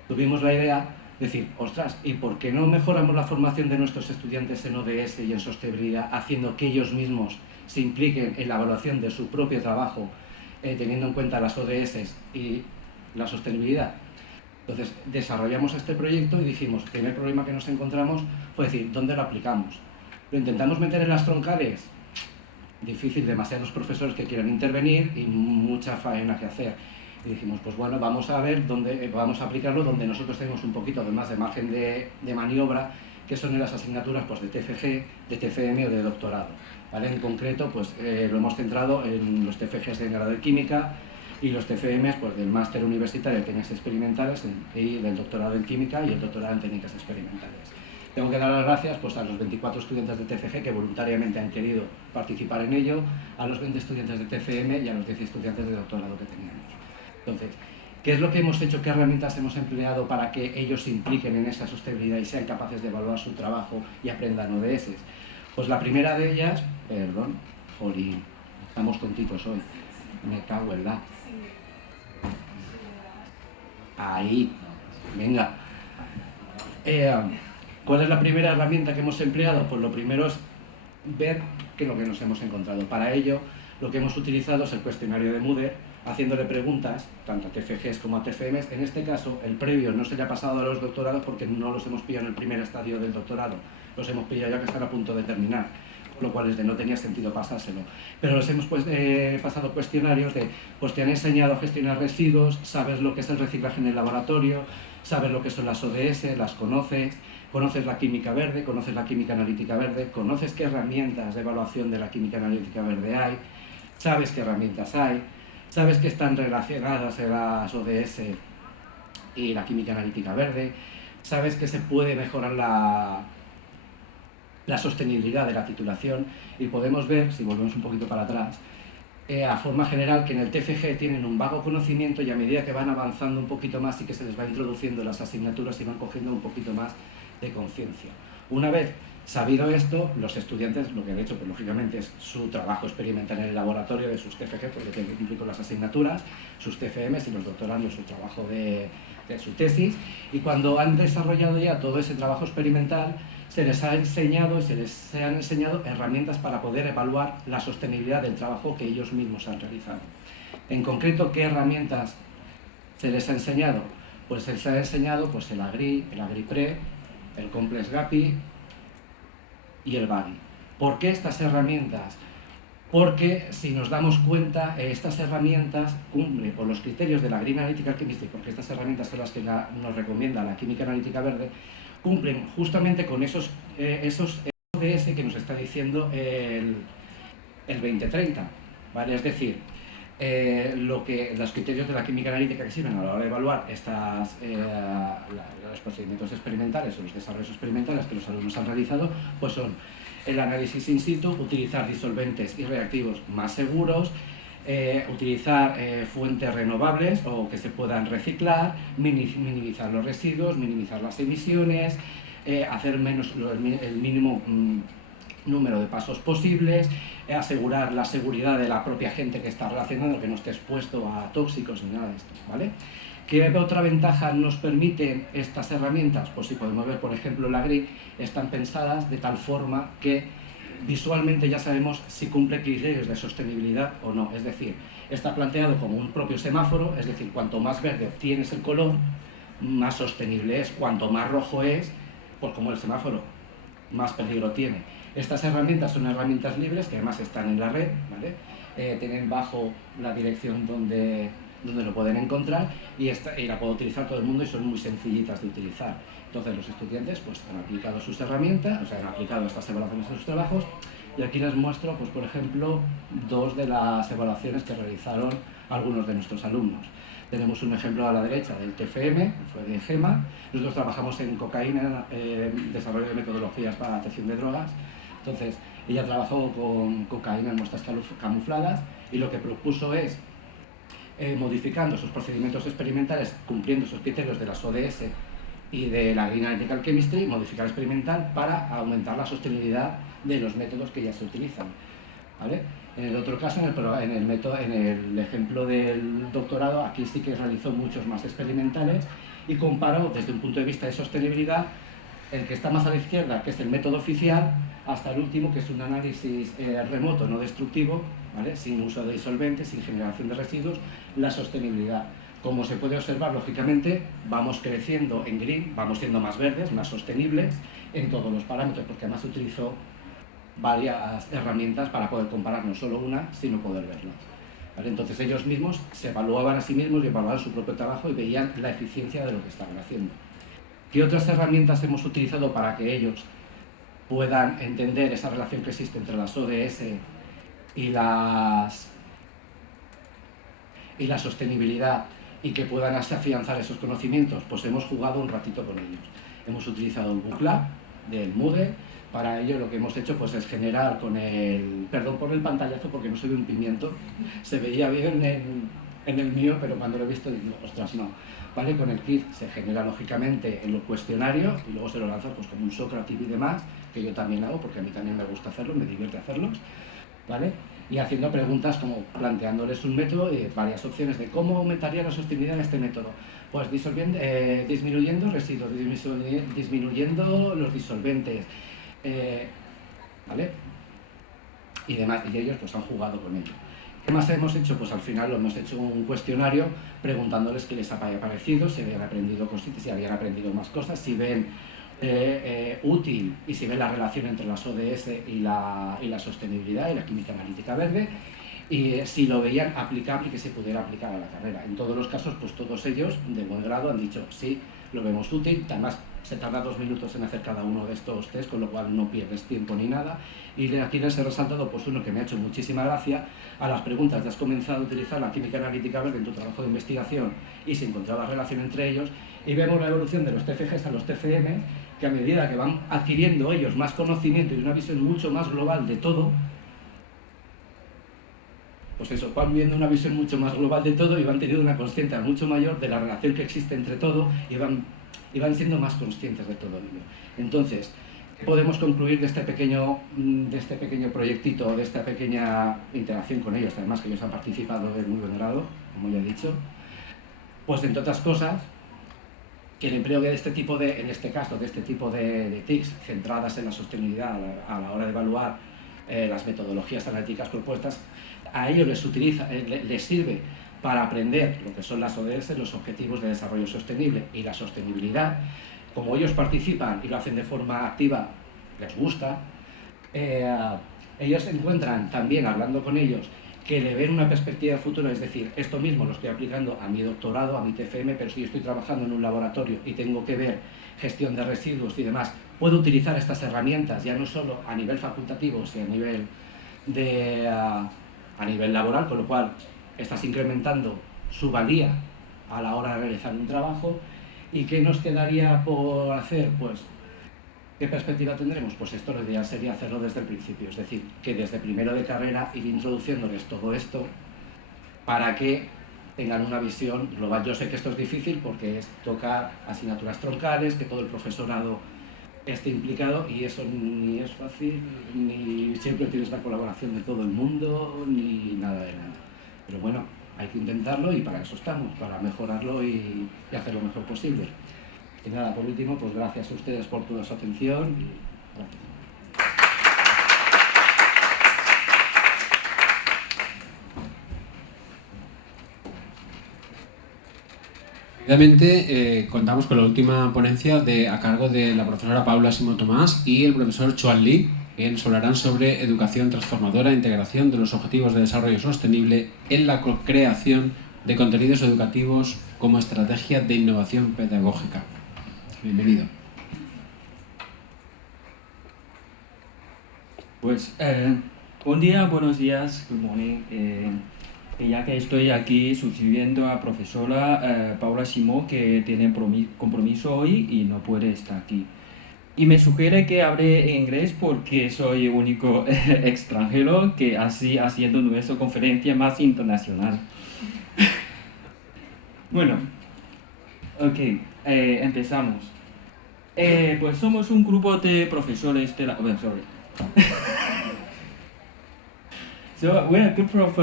tuvimos la idea de decir, ostras, ¿y por qué no mejoramos la formación de nuestros estudiantes en ODS y en sostenibilidad, haciendo que ellos mismos se impliquen en la evaluación de su propio trabajo, teniendo en cuenta las ODS y la sostenibilidad? Entonces desarrollamos este proyecto y dijimos, el primer problema que nos encontramos fue decir, ¿dónde lo aplicamos? ¿Lo intentamos meter en las troncales? Difícil, demasiados profesores que quieran intervenir y mucha faena que hacer. Y dijimos, pues bueno, vamos a ver dónde vamos a aplicarlo donde nosotros tenemos un poquito más de margen de maniobra, que son en las asignaturas pues, de TFG, de TFM o de doctorado. ¿Vale? En concreto, pues lo hemos centrado en los TFGs de grado de química y los TFMs pues, del máster universitario de técnicas experimentales y del doctorado en química y el doctorado en técnicas experimentales. Tengo que dar las gracias pues, a los 24 estudiantes de TFG que voluntariamente han querido participar en ello, a los 20 estudiantes de TFM y a los 10 estudiantes de doctorado que teníamos. Entonces, ¿qué es lo que hemos hecho? ¿Qué herramientas hemos empleado para que ellos se impliquen en esa sostenibilidad y sean capaces de evaluar su trabajo y aprendan ODS? Pues la primera de ellas, perdón, jolín, estamos tontitos hoy, me cago en la... Ahí, venga. ¿Cuál es la primera herramienta que hemos empleado? Pues lo primero es ver qué es lo que nos hemos encontrado. Para ello, lo que hemos utilizado es el cuestionario de Moodle, haciéndole preguntas, tanto a TFGs como a TFMs. En este caso, el previo no se le ha pasado a los doctorados porque no los hemos pillado en el primer estadio del doctorado. Los hemos pillado ya que están a punto de terminar, lo cual no tenía sentido pasárselo. Pero les hemos pasado cuestionarios de, pues te han enseñado a gestionar residuos, sabes lo que es el reciclaje en el laboratorio, sabes lo que son las ODS, las conoces, conoces la química verde, conoces la química analítica verde, conoces qué herramientas de evaluación de la química analítica verde hay, sabes qué herramientas hay, sabes que están relacionadas las ODS y la química analítica verde, sabes que se puede mejorar la sostenibilidad de la titulación y podemos ver, si volvemos un poquito para atrás, a forma general que en el TFG tienen un vago conocimiento y a medida que van avanzando un poquito más y que se les va introduciendo las asignaturas y van cogiendo un poquito más de conciencia. Una vez sabido esto, los estudiantes lo que han hecho, pues, lógicamente, es su trabajo experimental en el laboratorio de sus TFG, porque tienen que cumplir con las asignaturas, sus TFMs y los doctorandos su trabajo de su tesis, y cuando han desarrollado ya todo ese trabajo experimental, se les ha enseñado herramientas para poder evaluar la sostenibilidad del trabajo que ellos mismos han realizado. En concreto, ¿qué herramientas se les ha enseñado? Pues se les ha enseñado pues, el AGRI, el AGRIPRE, el Complex GAPI y el BAGI. ¿Por qué estas herramientas? Porque si nos damos cuenta, estas herramientas cumplen con los criterios de la Green Analytical Chemistry, porque estas herramientas son las que nos recomienda la química analítica verde, cumplen justamente con esos ODS que nos está diciendo el 2030, ¿vale? Es decir, los criterios de la química analítica que sirven a la hora de evaluar los procedimientos experimentales o los desarrollos experimentales que los alumnos han realizado, pues son el análisis in situ, utilizar disolventes y reactivos más seguros, utilizar fuentes renovables o que se puedan reciclar, minimizar los residuos, minimizar las emisiones, hacer el mínimo número de pasos posibles, asegurar la seguridad de la propia gente que está relacionando, que no esté expuesto a tóxicos ni nada de esto, ¿vale? ¿Qué otra ventaja nos permiten estas herramientas? Pues si podemos ver, por ejemplo, la GRI, están pensadas de tal forma que visualmente ya sabemos si cumple criterios de sostenibilidad o no. Es decir, está planteado como un propio semáforo, es decir, cuanto más verde obtienes el color, más sostenible es. Cuanto más rojo es, pues como el semáforo, más peligro tiene. Estas herramientas son herramientas libres que además están en la red, ¿vale? Tienen bajo la dirección donde lo pueden encontrar y la puede utilizar todo el mundo y son muy sencillitas de utilizar. Entonces los estudiantes pues, han aplicado sus herramientas, o sea, han aplicado estas evaluaciones a sus trabajos y aquí les muestro, pues, por ejemplo, dos de las evaluaciones que realizaron algunos de nuestros alumnos. Tenemos un ejemplo a la derecha del TFM, fue de GEMA. Nosotros trabajamos en cocaína, desarrollo de metodologías para la detección de drogas. Entonces, ella trabajó con cocaína en muestras camufladas y lo que propuso es, modificando sus procedimientos experimentales, cumpliendo sus criterios de las ODS y de la Green Analytical Chemistry, modificar experimental para aumentar la sostenibilidad de los métodos que ya se utilizan, ¿vale? En el otro caso, en el ejemplo del doctorado, aquí sí que realizó muchos más experimentales y comparó desde un punto de vista de sostenibilidad el que está más a la izquierda, que es el método oficial, hasta el último, que es un análisis remoto, no destructivo, ¿vale? Sin uso de disolventes, sin generación de residuos, la sostenibilidad. Como se puede observar, lógicamente, vamos creciendo en green, vamos siendo más verdes, más sostenibles en todos los parámetros, porque además utilizó varias herramientas para poder comparar no solo una, sino poder verlas, ¿vale? Entonces ellos mismos se evaluaban a sí mismos y evaluaban su propio trabajo y veían la eficiencia de lo que estaban haciendo. ¿Qué otras herramientas hemos utilizado para que ellos puedan entender esa relación que existe entre las ODS y la sostenibilidad y que puedan afianzar esos conocimientos? Pues hemos jugado un ratito con ellos. Hemos utilizado el Booklab del Moodle. Para ello lo que hemos hecho pues es generar con el... Perdón por el pantallazo porque no se ve un pimiento. Se veía bien en el mío, pero cuando lo he visto digo, ostras, no. ¿Vale? Con el kit se genera lógicamente el cuestionario y luego se lo lanza pues como un Socrative y demás, que yo también hago porque a mí también me gusta hacerlo, me divierte hacerlos, ¿vale? Y haciendo preguntas como planteándoles un método y varias opciones de cómo aumentaría la sostenibilidad en este método. Pues disminuyendo residuos, disminuyendo los disolventes, ¿vale? Y demás, y ellos pues han jugado con ello. ¿Qué más hemos hecho? Pues al final hemos hecho un cuestionario preguntándoles qué les había parecido, si habían aprendido cositas, si habían aprendido más cosas, si ven útil y si ven la relación entre las ODS y la sostenibilidad y la química analítica verde, y si lo veían aplicable y que se pudiera aplicar a la carrera. En todos los casos, pues todos ellos de buen grado han dicho sí, lo vemos útil. Además se tarda 2 minutos en hacer cada uno de estos test, con lo cual no pierdes tiempo ni nada. Y aquí les he resaltado pues uno que me ha hecho muchísima gracia. A las preguntas de has comenzado a utilizar la química analítica verde en tu trabajo de investigación y se encontraba relación entre ellos, y vemos la evolución de los TFGs a los TFM, que a medida que van adquiriendo ellos más conocimiento y una visión mucho más global de todo, pues eso, van viendo una visión mucho más global de todo y van teniendo una conciencia mucho mayor de la relación que existe entre todo y van siendo más conscientes de todo ello. Entonces, ¿qué podemos concluir de este pequeño proyectito, de esta pequeña interacción con ellos? Además que ellos han participado de muy buen grado, como ya he dicho. Pues entre otras cosas, que el empleo de este tipo de, en este caso, de este tipo de TICs centradas en la sostenibilidad a la hora de evaluar las metodologías analíticas propuestas, a ellos les sirve para aprender lo que son las ODS, los Objetivos de Desarrollo Sostenible y la sostenibilidad. Como ellos participan y lo hacen de forma activa, les gusta, ellos encuentran también, hablando con ellos, que le ven una perspectiva de futuro, es decir, esto mismo lo estoy aplicando a mi doctorado, a mi TFM, pero si yo estoy trabajando en un laboratorio y tengo que ver gestión de residuos y demás, puedo utilizar estas herramientas ya no solo a nivel facultativo, sino a nivel laboral, con lo cual estás incrementando su valía a la hora de realizar un trabajo. ¿Y qué nos quedaría por hacer? Pues, ¿qué perspectiva tendremos? Pues esto lo ideal sería hacerlo desde el principio, es decir, que desde primero de carrera ir introduciéndoles todo esto para que tengan una visión global. Yo sé que esto es difícil porque es tocar asignaturas troncales, que todo el profesorado esté implicado, y eso ni es fácil, ni siempre tienes la colaboración de todo el mundo, ni nada de nada. Pero bueno, hay que intentarlo y para eso estamos, para mejorarlo y hacer lo mejor posible. Y nada, por último, pues gracias a ustedes por toda su atención. Gracias. Rápidamente, contamos con la última ponencia a cargo de la profesora Paula Simó Tomás y el profesor Chuan Li, que nos hablarán sobre educación transformadora e integración de los objetivos de desarrollo sostenible en la creación de contenidos educativos como estrategia de innovación pedagógica. Bienvenido. Pues, buen día, buenos días, good morning. Ya que estoy aquí sustituyendo a profesora Paula Simó, que tiene compromiso hoy y no puede estar aquí. Y me sugiere que hable en inglés porque soy el único extranjero que así haciendo nuestra conferencia más internacional. Bueno, ok, empezamos. Pues somos un grupo de profesores de la... Oh, sorry. So we're a group of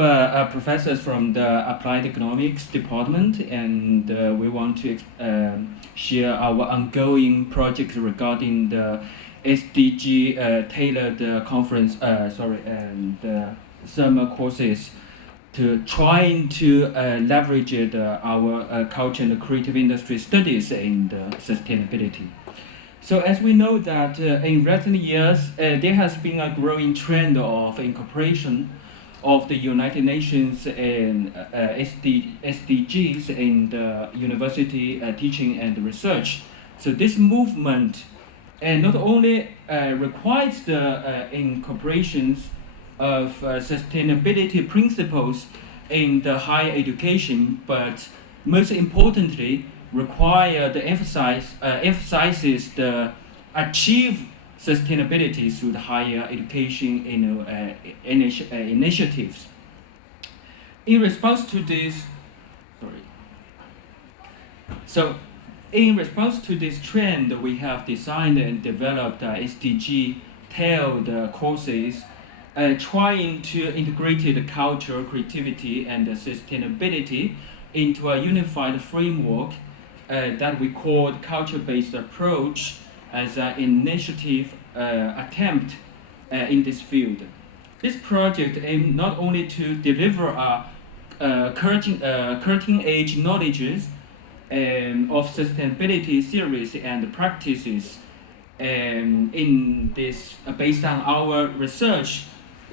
professors from the Applied Economics department, and we want to share our ongoing projects regarding the SDG tailored conference, and summer courses to trying to leverage our culture and creative industry studies in sustainability. So as we know that in recent years, there has been a growing trend of incorporation of the United Nations and SDGs in the university teaching and research. So this movement not only requires the incorporations of sustainability principles in the higher education, but most importantly, require the emphasizes the achieve sustainability through the higher education initiatives. In response to this, in response to this trend, we have designed and developed SDG-tailored courses, trying to integrate the culture, creativity, and sustainability into a unified framework that we call culture-based approach as an initiative attempt in this field. This project aims not only to deliver cutting-edge knowledges of sustainability theories and practices in this based on our research,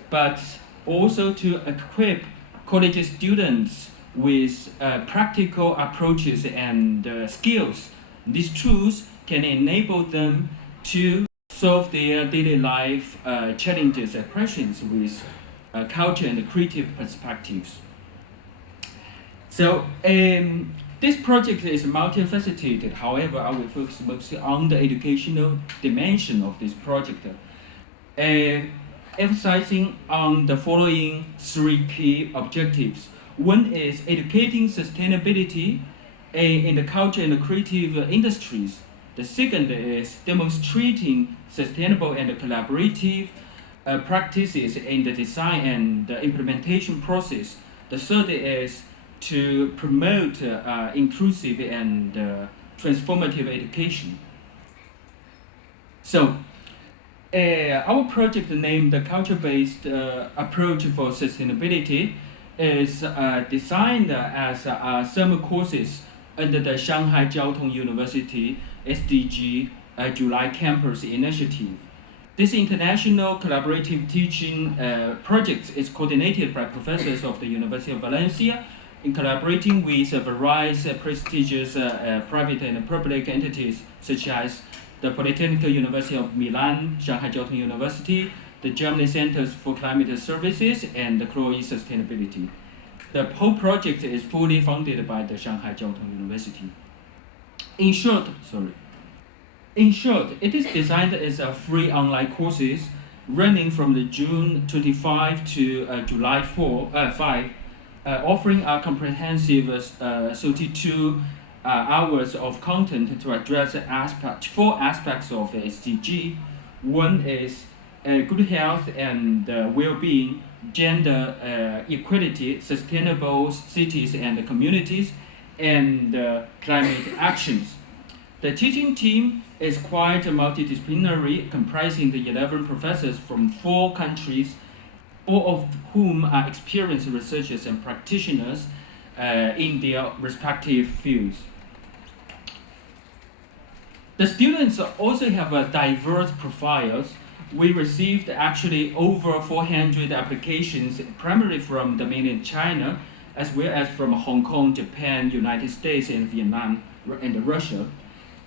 but also to equip college students with practical approaches and skills. These tools can enable them to solve their daily life challenges and questions with culture and creative perspectives. So this project is multifaceted. However, I will focus mostly on the educational dimension of this project, emphasizing on the following 3 key objectives. One is educating sustainability in the culture and the creative industries. The second is demonstrating sustainable and collaborative practices in the design and the implementation process. The third is to promote inclusive and transformative education. So, our project named the Culture-Based Approach for Sustainability is designed as summer courses under the Shanghai Jiao Tong University SDG July Campus Initiative. This international collaborative teaching project is coordinated by professors of the University of Valencia in collaborating with various prestigious private and public entities such as the Polytechnic University of Milan, Shanghai Jiao Tong University, the Germany Centers for Climate Services, and the Chloe Sustainability. The whole project is fully funded by the Shanghai Jiao Tong University. In short, it is designed as a free online courses running from the June 25 to July 5, offering a comprehensive 32 hours of content to address 4 aspects of SDG. One is good health and well-being, gender equality, sustainable cities and communities, and climate actions. The teaching team is quite multidisciplinary, comprising the 11 professors from 4 countries, all of whom are experienced researchers and practitioners in their respective fields. The students also have diverse profiles. We received actually over 400 applications, primarily from the mainland China, as well as from Hong Kong, Japan, United States, and Vietnam, and Russia.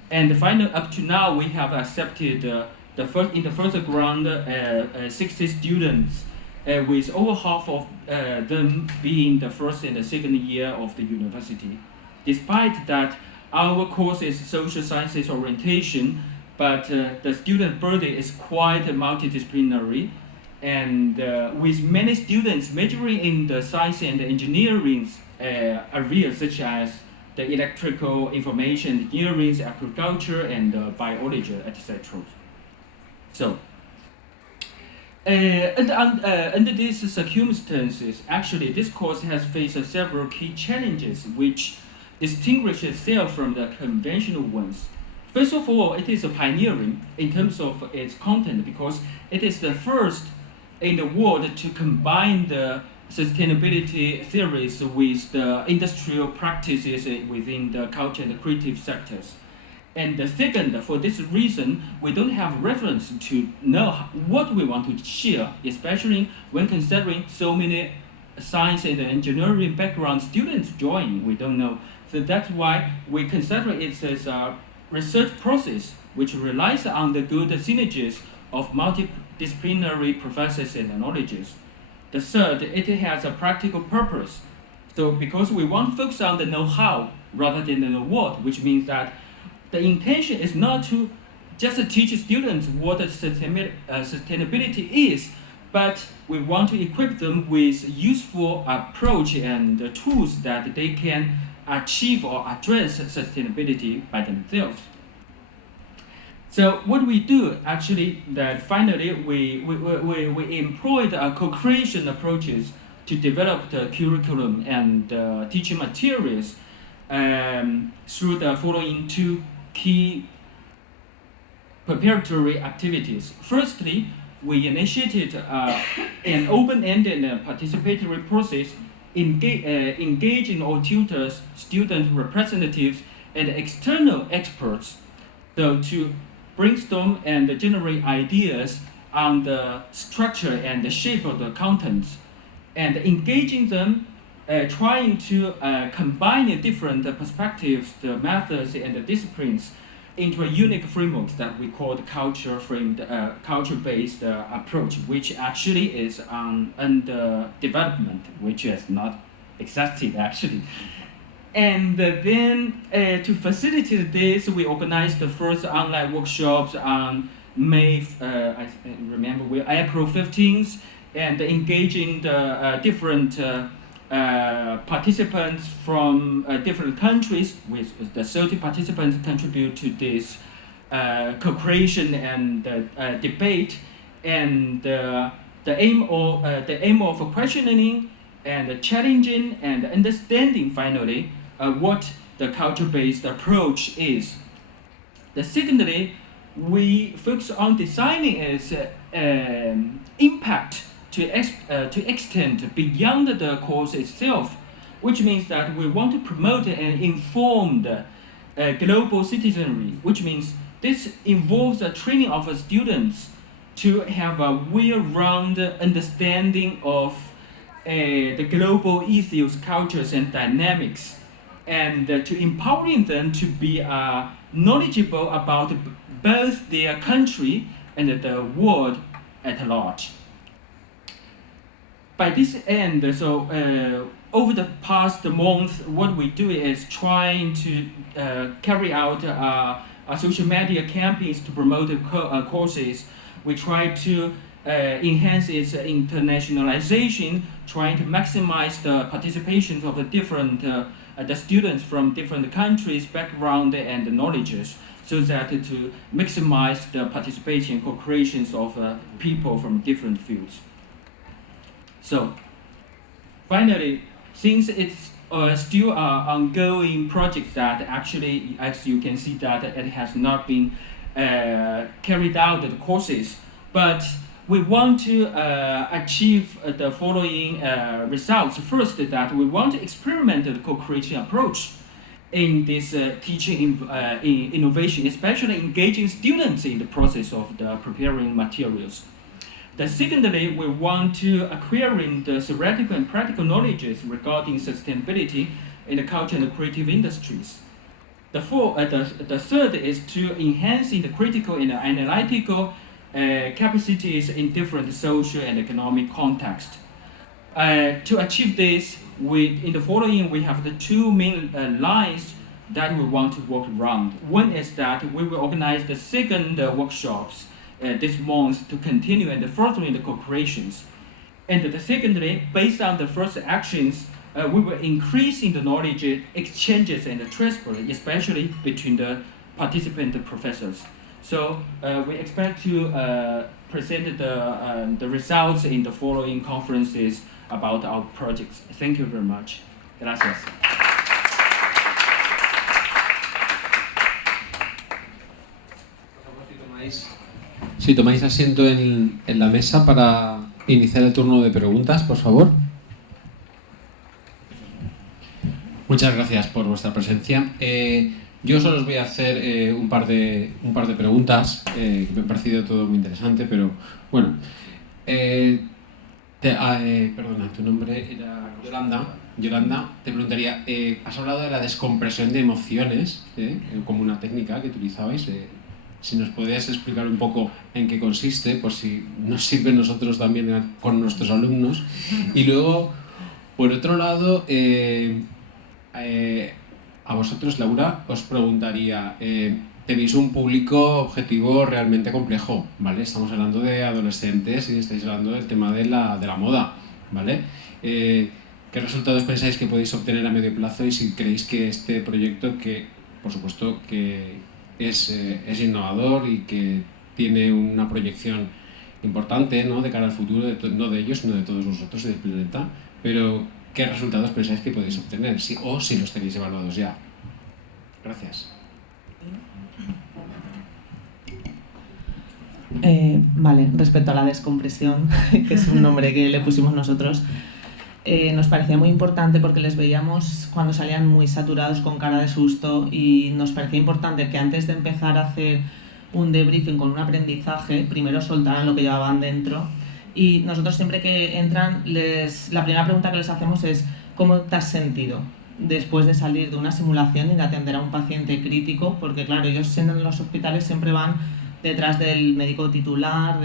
And finally, up to now, we have accepted in the first round 60 students, with over half of them being the first and the second year of the university. Despite that, our course is social sciences orientation, but the student body is quite multidisciplinary, and with many students majoring in the science and engineering areas such as the electrical, information engineering, agriculture, and biology, etc. So, under these circumstances, actually, this course has faced several key challenges which distinguish itself from the conventional ones. First of all, it is a pioneering in terms of its content because it is the first in the world to combine the sustainability theories with the industrial practices within the culture and the creative sectors. And the second, for this reason, we don't have reference to know what we want to share, especially when considering so many science and engineering background students join. We don't know. So that's why we consider it as a research process which relies on the good synergies of multidisciplinary professors and knowledges. The third, it has a practical purpose. So because we want to focus on the know-how rather than the what, which means that the intention is not to just teach students what sustainability is, but we want to equip them with useful approach and tools that they can achieve or address sustainability by themselves. So what we do actually, that finally we employed co-creation approaches to develop the curriculum and teaching materials through the following two key preparatory activities. Firstly, we initiated an open-ended participatory process engaging all tutors, student representatives, and external experts to brainstorm and generate ideas on the structure and the shape of the contents, and engaging them, trying to combine the different perspectives, the methods, and the disciplines into a unique framework that we call the culture-based approach, which actually is under development, which has not existed actually. And then to facilitate this, we organized the first online workshops on April 15th, and engaging the different participants from different countries, with the 30 participants contribute to this co-creation and debate, and the aim of questioning and challenging and understanding finally what the culture-based approach is. Secondly, we focus on designing its impact to extend beyond the course itself, which means that we want to promote an informed global citizenry, which means this involves the training of students to have a well-rounded understanding of the global issues, cultures, and dynamics, and to empowering them to be knowledgeable about both their country and the world at large. By this end, over the past month, what we do is trying to carry out social media campaigns to promote the courses. We try to enhance its internationalization, trying to maximize the participation of the different the students from different countries, background, and knowledges, so that to maximize the participation, co-creations of people from different fields. So, finally, since it's still an ongoing project that actually, as you can see, that it has not been carried out the courses, but we want to achieve the following results. First, that we want to experiment the co-creation approach in this teaching in innovation, especially engaging students in the process of the preparing materials. Secondly, we want to acquiring the theoretical and practical knowledges regarding sustainability in the culture and the creative industries. The third is to enhancing the critical and analytical capacities in different social and economic contexts. To achieve this, in the following we have the two main lines that we want to work around. One is that we will organize the second workshops this month to continue and furthering the cooperations. And secondly, based on the first actions, we will increase in the knowledge exchanges and the transfer, especially between the participant professors. So we expect to present the results in the following conferences about our projects. Thank you very much. Gracias. Si tomáis asiento en la mesa para iniciar el turno de preguntas, por favor. Muchas gracias por vuestra presencia. Yo solo os voy a hacer un par de preguntas, que me ha parecido todo muy interesante, pero bueno. Perdona, tu nombre era Yolanda. Yolanda, te preguntaría, has hablado de la descompresión de emociones, como una técnica que utilizabais. Si nos podías explicar un poco en qué consiste, por si nos sirve nosotros también con nuestros alumnos. Y luego, por otro lado, a vosotros, Laura, os preguntaría, tenéis un público objetivo realmente complejo, ¿vale? Estamos hablando de adolescentes y estáis hablando del tema de la moda, ¿vale? ¿Qué resultados pensáis que podéis obtener a medio plazo y si creéis que este proyecto, que por supuesto que es innovador y que tiene una proyección importante, ¿no?, de cara al futuro, no de ellos, sino de todos vosotros y del planeta, pero ¿qué resultados pensáis que podéis obtener? O si los tenéis evaluados ya. Gracias. Vale, respecto a la descompresión, que es un nombre que le pusimos nosotros, nos parecía muy importante porque les veíamos cuando salían muy saturados con cara de susto y nos parecía importante que antes de empezar a hacer un debriefing con un aprendizaje, primero soltaran lo que llevaban dentro. Y nosotros siempre que entran, la primera pregunta que les hacemos es ¿cómo te has sentido después de salir de una simulación y de atender a un paciente crítico? Porque claro, ellos siendo en los hospitales siempre van detrás del médico titular,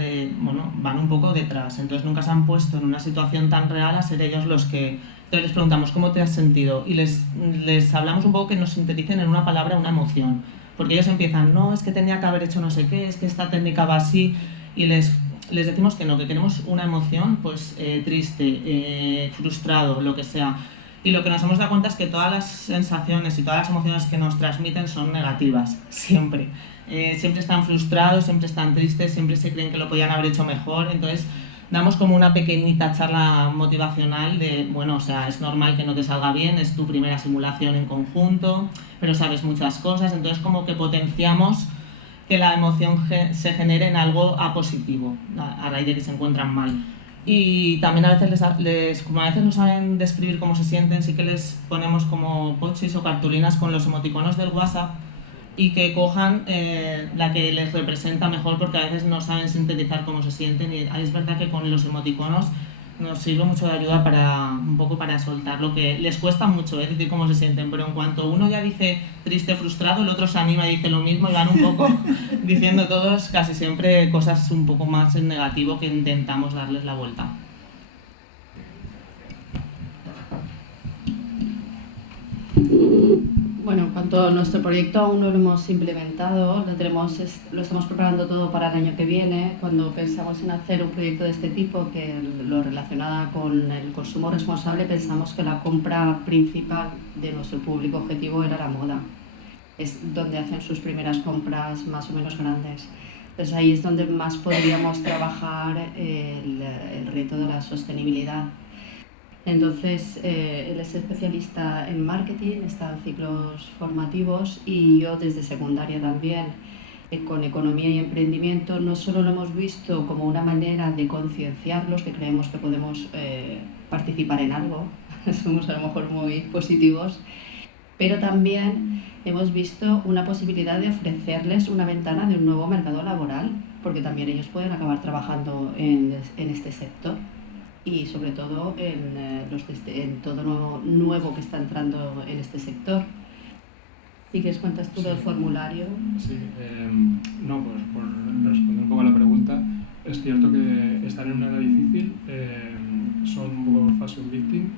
van un poco detrás, entonces nunca se han puesto en una situación tan real a ser ellos los que... Entonces les preguntamos ¿cómo te has sentido? Y les hablamos un poco que nos sinteticen en una palabra una emoción, porque ellos empiezan, no, es que tenía que haber hecho no sé qué, es que esta técnica va así, y les decimos que no, que queremos una emoción pues triste, frustrado, lo que sea. Y lo que nos hemos dado cuenta es que todas las sensaciones y todas las emociones que nos transmiten son negativas, siempre. Siempre están frustrados, siempre están tristes, siempre se creen que lo podían haber hecho mejor. Entonces damos como una pequeñita charla motivacional de, bueno, o sea, es normal que no te salga bien, es tu primera simulación en conjunto, pero sabes muchas cosas. Entonces como que potenciamos que la emoción se genere en algo positivo, a raíz de que se encuentran mal. Y también a veces como a veces no saben describir cómo se sienten, sí que les ponemos como pochis o cartulinas con los emoticonos del WhatsApp y que cojan la que les representa mejor, porque a veces no saben sintetizar cómo se sienten, y es verdad que con los emoticonos nos sirve mucho de ayuda un poco para soltar lo que les cuesta mucho, decir cómo se sienten, pero en cuanto uno ya dice triste, frustrado, el otro se anima y dice lo mismo y van un poco diciendo todos casi siempre cosas un poco más en negativo, que intentamos darles la vuelta. Bueno, en cuanto a nuestro proyecto, aún no lo hemos implementado, lo estamos preparando todo para el año que viene. Cuando pensamos en hacer un proyecto de este tipo, que lo relacionada con el consumo responsable, pensamos que la compra principal de nuestro público objetivo era la moda. Es donde hacen sus primeras compras más o menos grandes. Entonces ahí es donde más podríamos trabajar el reto de la sostenibilidad. Entonces, él es especialista en marketing, está en ciclos formativos, y yo desde secundaria también, con economía y emprendimiento. No solo lo hemos visto como una manera de concienciarlos, que creemos que podemos participar en algo, somos a lo mejor muy positivos, pero también hemos visto una posibilidad de ofrecerles una ventana de un nuevo mercado laboral, porque también ellos pueden acabar trabajando en este sector. Y sobre todo en todo lo nuevo que está entrando en este sector. ¿Y qué cuentas tú del formulario? Sí, no, pues por responder un poco a la pregunta, es cierto que están en una edad difícil, son un poco fashion victim,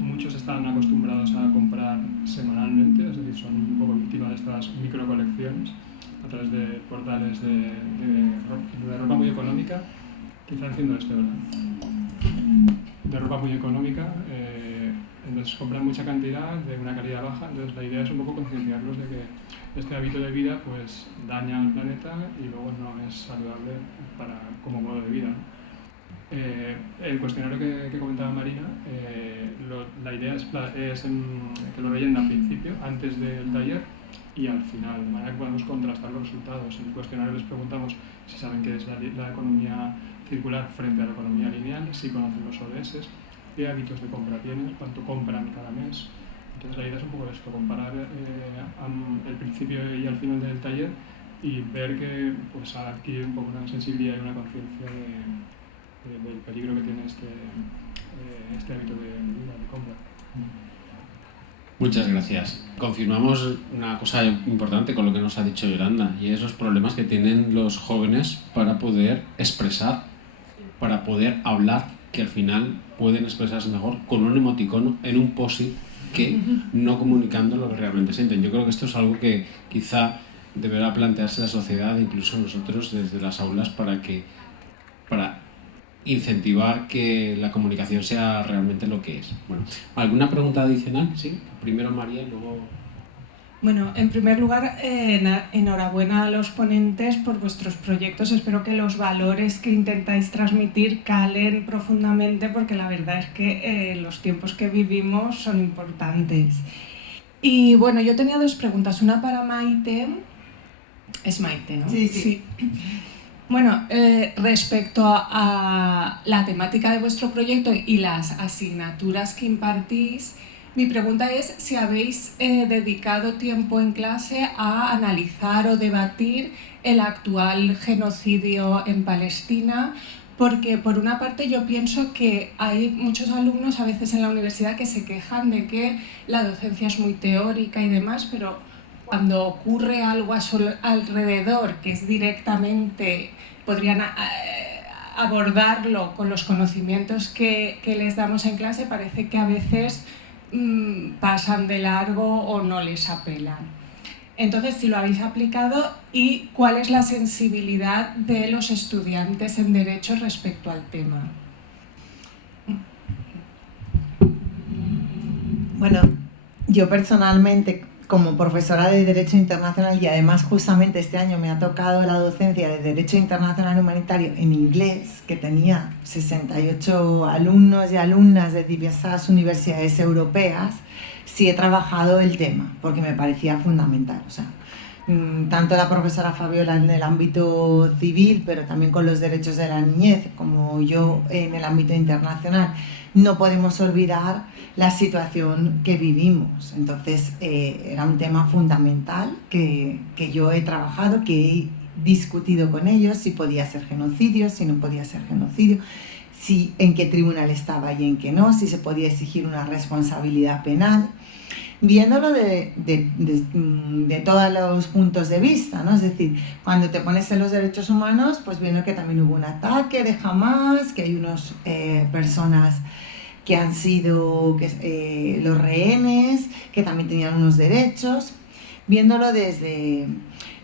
muchos están acostumbrados a comprar semanalmente, es decir, son un poco víctimas de estas microcolecciones a través de portales de ropa muy económica. ¿Qué están haciendo esto, verdad? De ropa muy económica, entonces compran mucha cantidad de una calidad baja, entonces la idea es un poco concienciarlos de que este hábito de vida pues daña al planeta y luego no es saludable como modo de vida, ¿no? El cuestionario que comentaba Marina, la idea es que lo rellenen al principio, antes del taller y al final, de manera que podamos contrastar los resultados. En el cuestionario les preguntamos si saben qué es la economía circular frente a la economía lineal, si conocen los ODS, qué hábitos de compra tienen, cuánto compran cada mes. Entonces la idea es un poco esto, comparar el principio y al final del taller y ver que pues, adquirir un poco una sensibilidad y una conciencia del peligro que tiene este hábito de compra. Muchas gracias. Confirmamos una cosa importante con lo que nos ha dicho Yolanda, y esos problemas que tienen los jóvenes para poder expresar, para poder hablar, que al final pueden expresarse mejor con un emoticono en un post-it que no comunicando lo que realmente sienten. Yo creo que esto es algo que quizá deberá plantearse la sociedad, incluso nosotros desde las aulas, para incentivar que la comunicación sea realmente lo que es. Bueno, ¿alguna pregunta adicional? Sí, primero María y luego... Bueno, en primer lugar, enhorabuena a los ponentes por vuestros proyectos. Espero que los valores que intentáis transmitir calen profundamente, porque la verdad es que los tiempos que vivimos son importantes. Y bueno, yo tenía dos preguntas. Una para Maite. Es Maite, ¿no? Sí. Bueno, respecto a la temática de vuestro proyecto y las asignaturas que impartís, mi pregunta es si habéis dedicado tiempo en clase a analizar o debatir el actual genocidio en Palestina, porque por una parte yo pienso que hay muchos alumnos a veces en la universidad que se quejan de que la docencia es muy teórica y demás, pero cuando ocurre algo a su alrededor que es directamente, podrían abordarlo con los conocimientos que les damos en clase, parece que a veces pasan de largo o no les apelan. Entonces, si lo habéis aplicado, ¿y cuál es la sensibilidad de los estudiantes en Derecho respecto al tema? Bueno, yo personalmente, como profesora de Derecho Internacional, y además justamente este año me ha tocado la docencia de Derecho Internacional Humanitario en inglés, que tenía 68 alumnos y alumnas de diversas universidades europeas, sí he trabajado el tema, porque me parecía fundamental. O sea, tanto la profesora Fabiola en el ámbito civil, pero también con los derechos de la niñez, como yo en el ámbito internacional, no podemos olvidar la situación que vivimos. Entonces, era un tema fundamental que yo he trabajado, que he discutido con ellos, si podía ser genocidio, si no podía ser genocidio, si en qué tribunal estaba y en qué no, si se podía exigir una responsabilidad penal, viéndolo de todos los puntos de vista, ¿no? Es decir, cuando te pones en los derechos humanos, pues viendo que también hubo un ataque de Hamas, que hay unas personas que han sido los rehenes, que también tenían unos derechos, viéndolo desde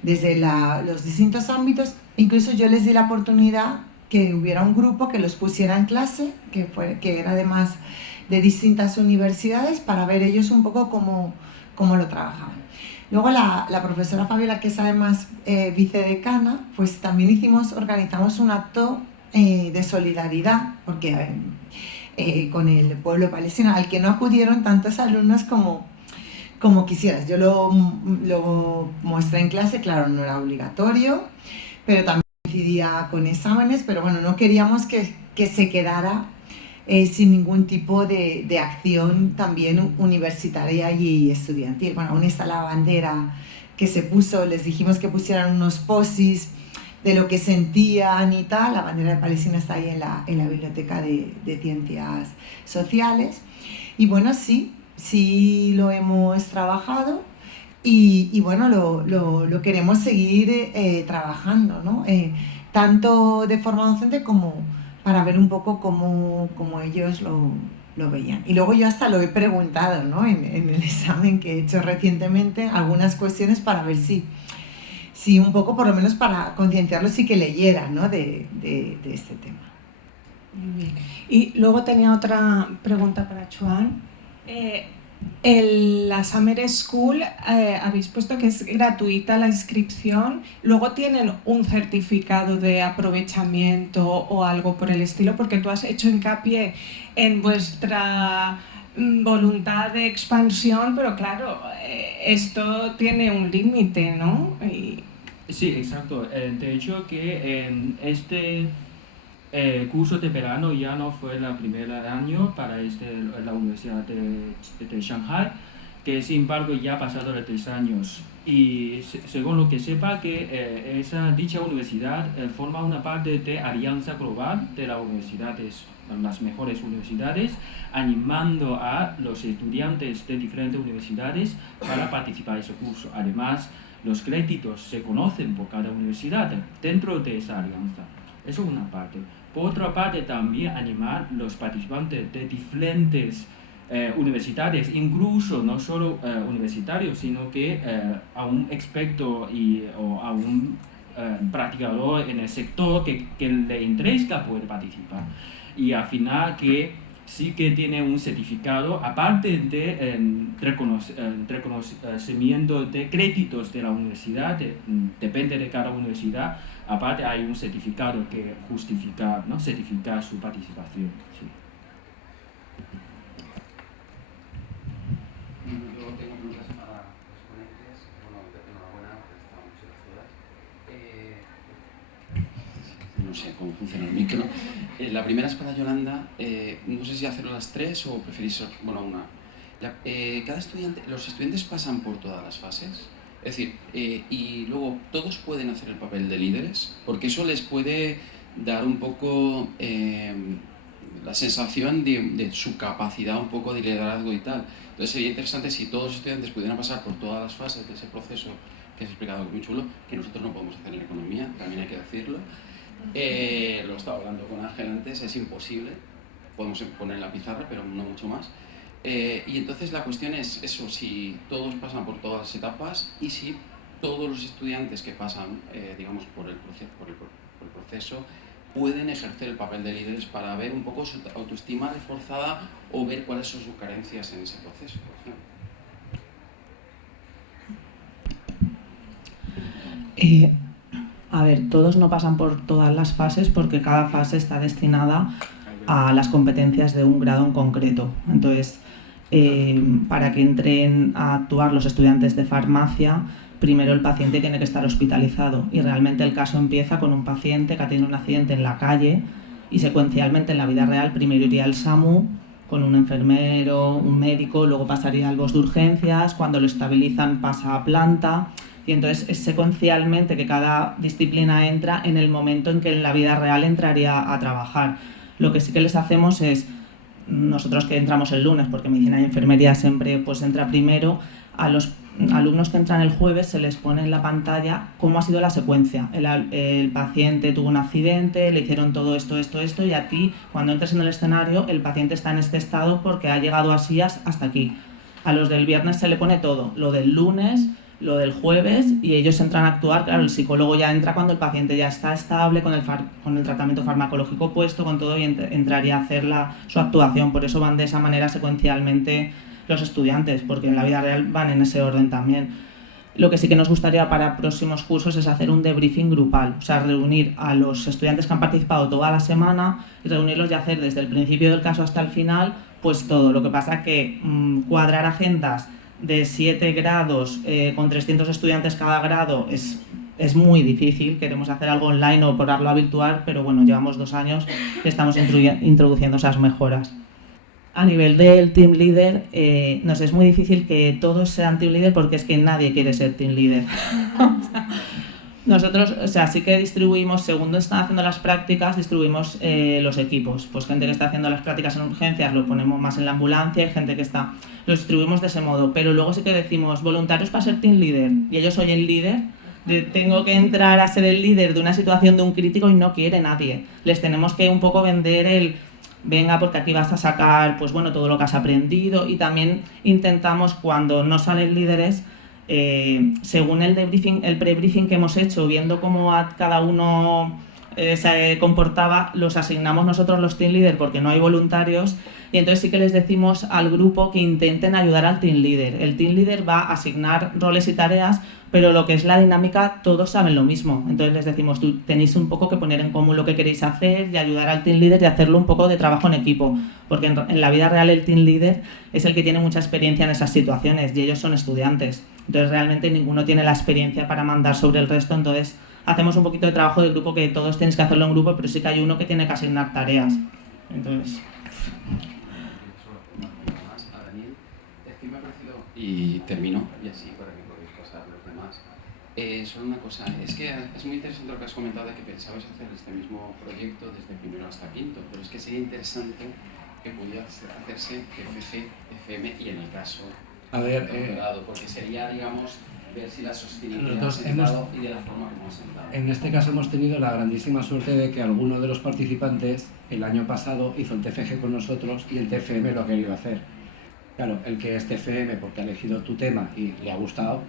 los distintos ámbitos. Incluso yo les di la oportunidad que hubiera un grupo que los pusiera en clase, que era además de distintas universidades, para ver ellos un poco cómo lo trabajaban. Luego la profesora Fabiola, que es además vicedecana, pues también organizamos un acto de solidaridad, porque con el pueblo palestino, al que no acudieron tantos alumnos como quisieras. Yo lo mostré en clase, claro, no era obligatorio, pero también coincidía con exámenes, pero bueno, no queríamos que se quedara sin ningún tipo de acción también universitaria y estudiantil. Bueno, aún está la bandera que se puso, les dijimos que pusieran unos posis de lo que sentían y tal. La bandera de Palestina está ahí en la Biblioteca de Ciencias Sociales. Y bueno, sí lo hemos trabajado y bueno, lo queremos seguir trabajando, ¿no? Tanto de forma docente como para ver un poco cómo ellos lo veían. Y luego yo hasta lo he preguntado, ¿no? En el examen que he hecho recientemente, algunas cuestiones para ver si un poco, por lo menos para concienciarlos y que leyeran, ¿no? de este tema. Muy bien. Y luego tenía otra pregunta para Joan. En la Summer School habéis puesto que es gratuita la inscripción, luego tienen un certificado de aprovechamiento o algo por el estilo, porque tú has hecho hincapié en vuestra voluntad de expansión, pero claro, esto tiene un límite, ¿no? Sí, exacto. De hecho, que en este curso de verano ya no fue el primer año para la Universidad de Shanghai, que sin embargo ya ha pasado de 3 años. Y según lo que sepa, que dicha universidad forma una parte de Alianza Global de las universidades, las mejores universidades, animando a los estudiantes de diferentes universidades para participar en ese curso. Además, los créditos se conocen por cada universidad dentro de esa alianza. Eso es una parte. Por otra parte, también animar a los participantes de diferentes universidades, incluso no solo universitarios, sino que a un experto o a un practicador en el sector que le interesa poder participar. Y al final que sí que tiene un certificado, aparte de reconocimiento de créditos de la universidad, depende de cada universidad, aparte hay un certificado que justifica, ¿no? Certificar su participación. Sí. Yo tengo preguntas para los ponentes. Bueno, enhorabuena, están muchas todas. No sé cómo funciona el micro. La primera es para Yolanda. No sé si hacerlo las 3 o preferís, bueno, una. Cada estudiante, los estudiantes pasan por todas las fases. Es decir, y luego todos pueden hacer el papel de líderes, porque eso les puede dar un poco la sensación de su capacidad un poco de liderazgo y tal. Entonces sería interesante si todos los estudiantes pudieran pasar por todas las fases de ese proceso que has explicado, muy chulo, que nosotros no podemos hacer en economía, también hay que decirlo. Lo he estado hablando con Ángel antes, es imposible, podemos poner en la pizarra, pero no mucho más. Y entonces la cuestión es eso, si todos pasan por todas las etapas y si todos los estudiantes que pasan, digamos, por el proceso pueden ejercer el papel de líderes para ver un poco su autoestima reforzada o ver cuáles son sus carencias en ese proceso, por ejemplo. A ver, todos no pasan por todas las fases porque cada fase está destinada a las competencias de un grado en concreto. Entonces, para que entren a actuar los estudiantes de farmacia, primero el paciente tiene que estar hospitalizado y realmente el caso empieza con un paciente que ha tenido un accidente en la calle y secuencialmente en la vida real primero iría al SAMU con un enfermero, un médico, luego pasaría al BOS de urgencias, cuando lo estabilizan pasa a planta y entonces es secuencialmente que cada disciplina entra en el momento en que en la vida real entraría a trabajar. Lo que sí que les hacemos es, nosotros que entramos el lunes, porque medicina y enfermería siempre pues entra primero, a los alumnos que entran el jueves se les pone en la pantalla cómo ha sido la secuencia. El paciente tuvo un accidente, le hicieron todo esto, y a ti, cuando entres en el escenario, el paciente está en este estado porque ha llegado así hasta aquí. A los del viernes se le pone todo, lo del lunes, lo del jueves, y ellos entran a actuar. Claro, el psicólogo ya entra cuando el paciente ya está estable, con el tratamiento farmacológico puesto, con todo, y entraría a hacer su actuación. Por eso van de esa manera secuencialmente los estudiantes, porque en la vida real van en ese orden también. Lo que sí que nos gustaría para próximos cursos es hacer un debriefing grupal, o sea, reunir a los estudiantes que han participado toda la semana y reunirlos y hacer desde el principio del caso hasta el final, pues todo. Lo que pasa es que cuadrar agendas de 7 grados con 300 estudiantes cada grado es muy difícil. Queremos hacer algo online o portarlo a virtual, pero bueno, llevamos 2 años y estamos introduciendo esas mejoras. A nivel del team leader, nos es muy difícil que todos sean team leader porque es que nadie quiere ser team leader. Nosotros, o sea, sí que distribuimos, según están haciendo las prácticas, distribuimos los equipos. Pues gente que está haciendo las prácticas en urgencias lo ponemos más en la ambulancia, y gente que está... Los distribuimos de ese modo, pero luego sí que decimos voluntarios para ser team leader, y ellos soy el líder, tengo que entrar a ser el líder de una situación de un crítico y no quiere nadie. Les tenemos que un poco vender el... venga, porque aquí vas a sacar pues bueno, todo lo que has aprendido, y también intentamos, cuando no salen líderes, según el prebriefing que hemos hecho, viendo cómo cada uno se comportaba, los asignamos nosotros los team leader porque no hay voluntarios, y entonces sí que les decimos al grupo que intenten ayudar al team leader. El team leader va a asignar roles y tareas, pero lo que es la dinámica todos saben lo mismo. Entonces les decimos, tú tenéis un poco que poner en común lo que queréis hacer y ayudar al team leader y hacerlo un poco de trabajo en equipo, porque en la vida real el team leader es el que tiene mucha experiencia en esas situaciones y ellos son estudiantes. Entonces realmente ninguno tiene la experiencia para mandar sobre el resto, entonces hacemos un poquito de trabajo de grupo, que todos tenéis que hacerlo en grupo, pero sí que hay uno que tiene que asignar tareas. Entonces... Y termino, y así para que podáis pasar los demás. Solo una cosa, es que es muy interesante lo que has comentado de que pensabais hacer este mismo proyecto desde primero hasta quinto, pero es que sería interesante que pudiera hacerse FG, FM y en el caso doctorado, porque sería, digamos, ver si la sostenibilidad ha sentado y de la forma como ha sentado. En este caso hemos tenido la grandísima suerte de que alguno de los participantes el año pasado hizo el TFG con nosotros y el TFM lo ha querido hacer. Claro, el que es TFM porque ha elegido tu tema y le ha gustado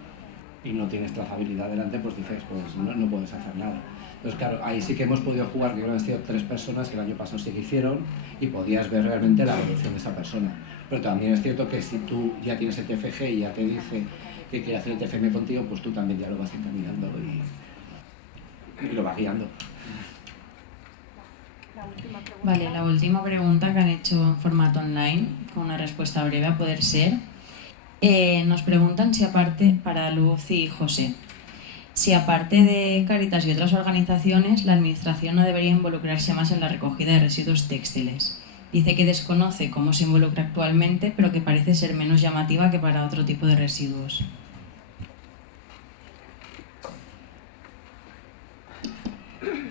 y no tienes trazabilidad delante, pues dices, pues no puedes hacer nada. Entonces, claro, ahí sí que hemos podido jugar, que han sido 3 personas que el año pasado sí que hicieron y podías ver realmente la evolución de esa persona. Pero también es cierto que si tú ya tienes el TFG y ya te dice que quiere hacer el TFM contigo, pues tú también ya lo vas encaminando y lo vas guiando. Vale, la última pregunta que han hecho en formato online, con una respuesta breve a poder ser. Nos preguntan si aparte, para Luz y José, si aparte de Cáritas y otras organizaciones, la administración no debería involucrarse más en la recogida de residuos textiles. Dice que desconoce cómo se involucra actualmente, pero que parece ser menos llamativa que para otro tipo de residuos.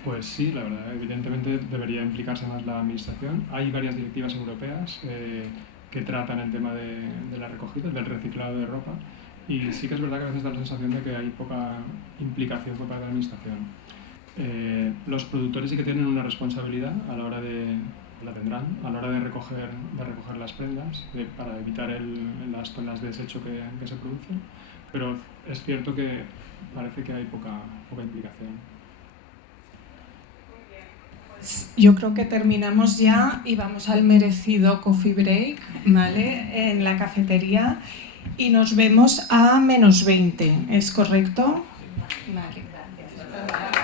Pues sí, la verdad, evidentemente debería implicarse más la administración. Hay varias directivas europeas que tratan el tema de la recogida, del reciclado de ropa, y sí que es verdad que a veces da la sensación de que hay poca implicación por parte de la administración. Los productores sí que tienen una responsabilidad a la hora de, la tendrán, a la hora de recoger las prendas para evitar las toneladas de desecho que se producen, pero es cierto que parece que hay poca implicación. Yo creo que terminamos ya y vamos al merecido coffee break, ¿vale? En la cafetería, y nos vemos a -20, ¿es correcto? Vale, gracias.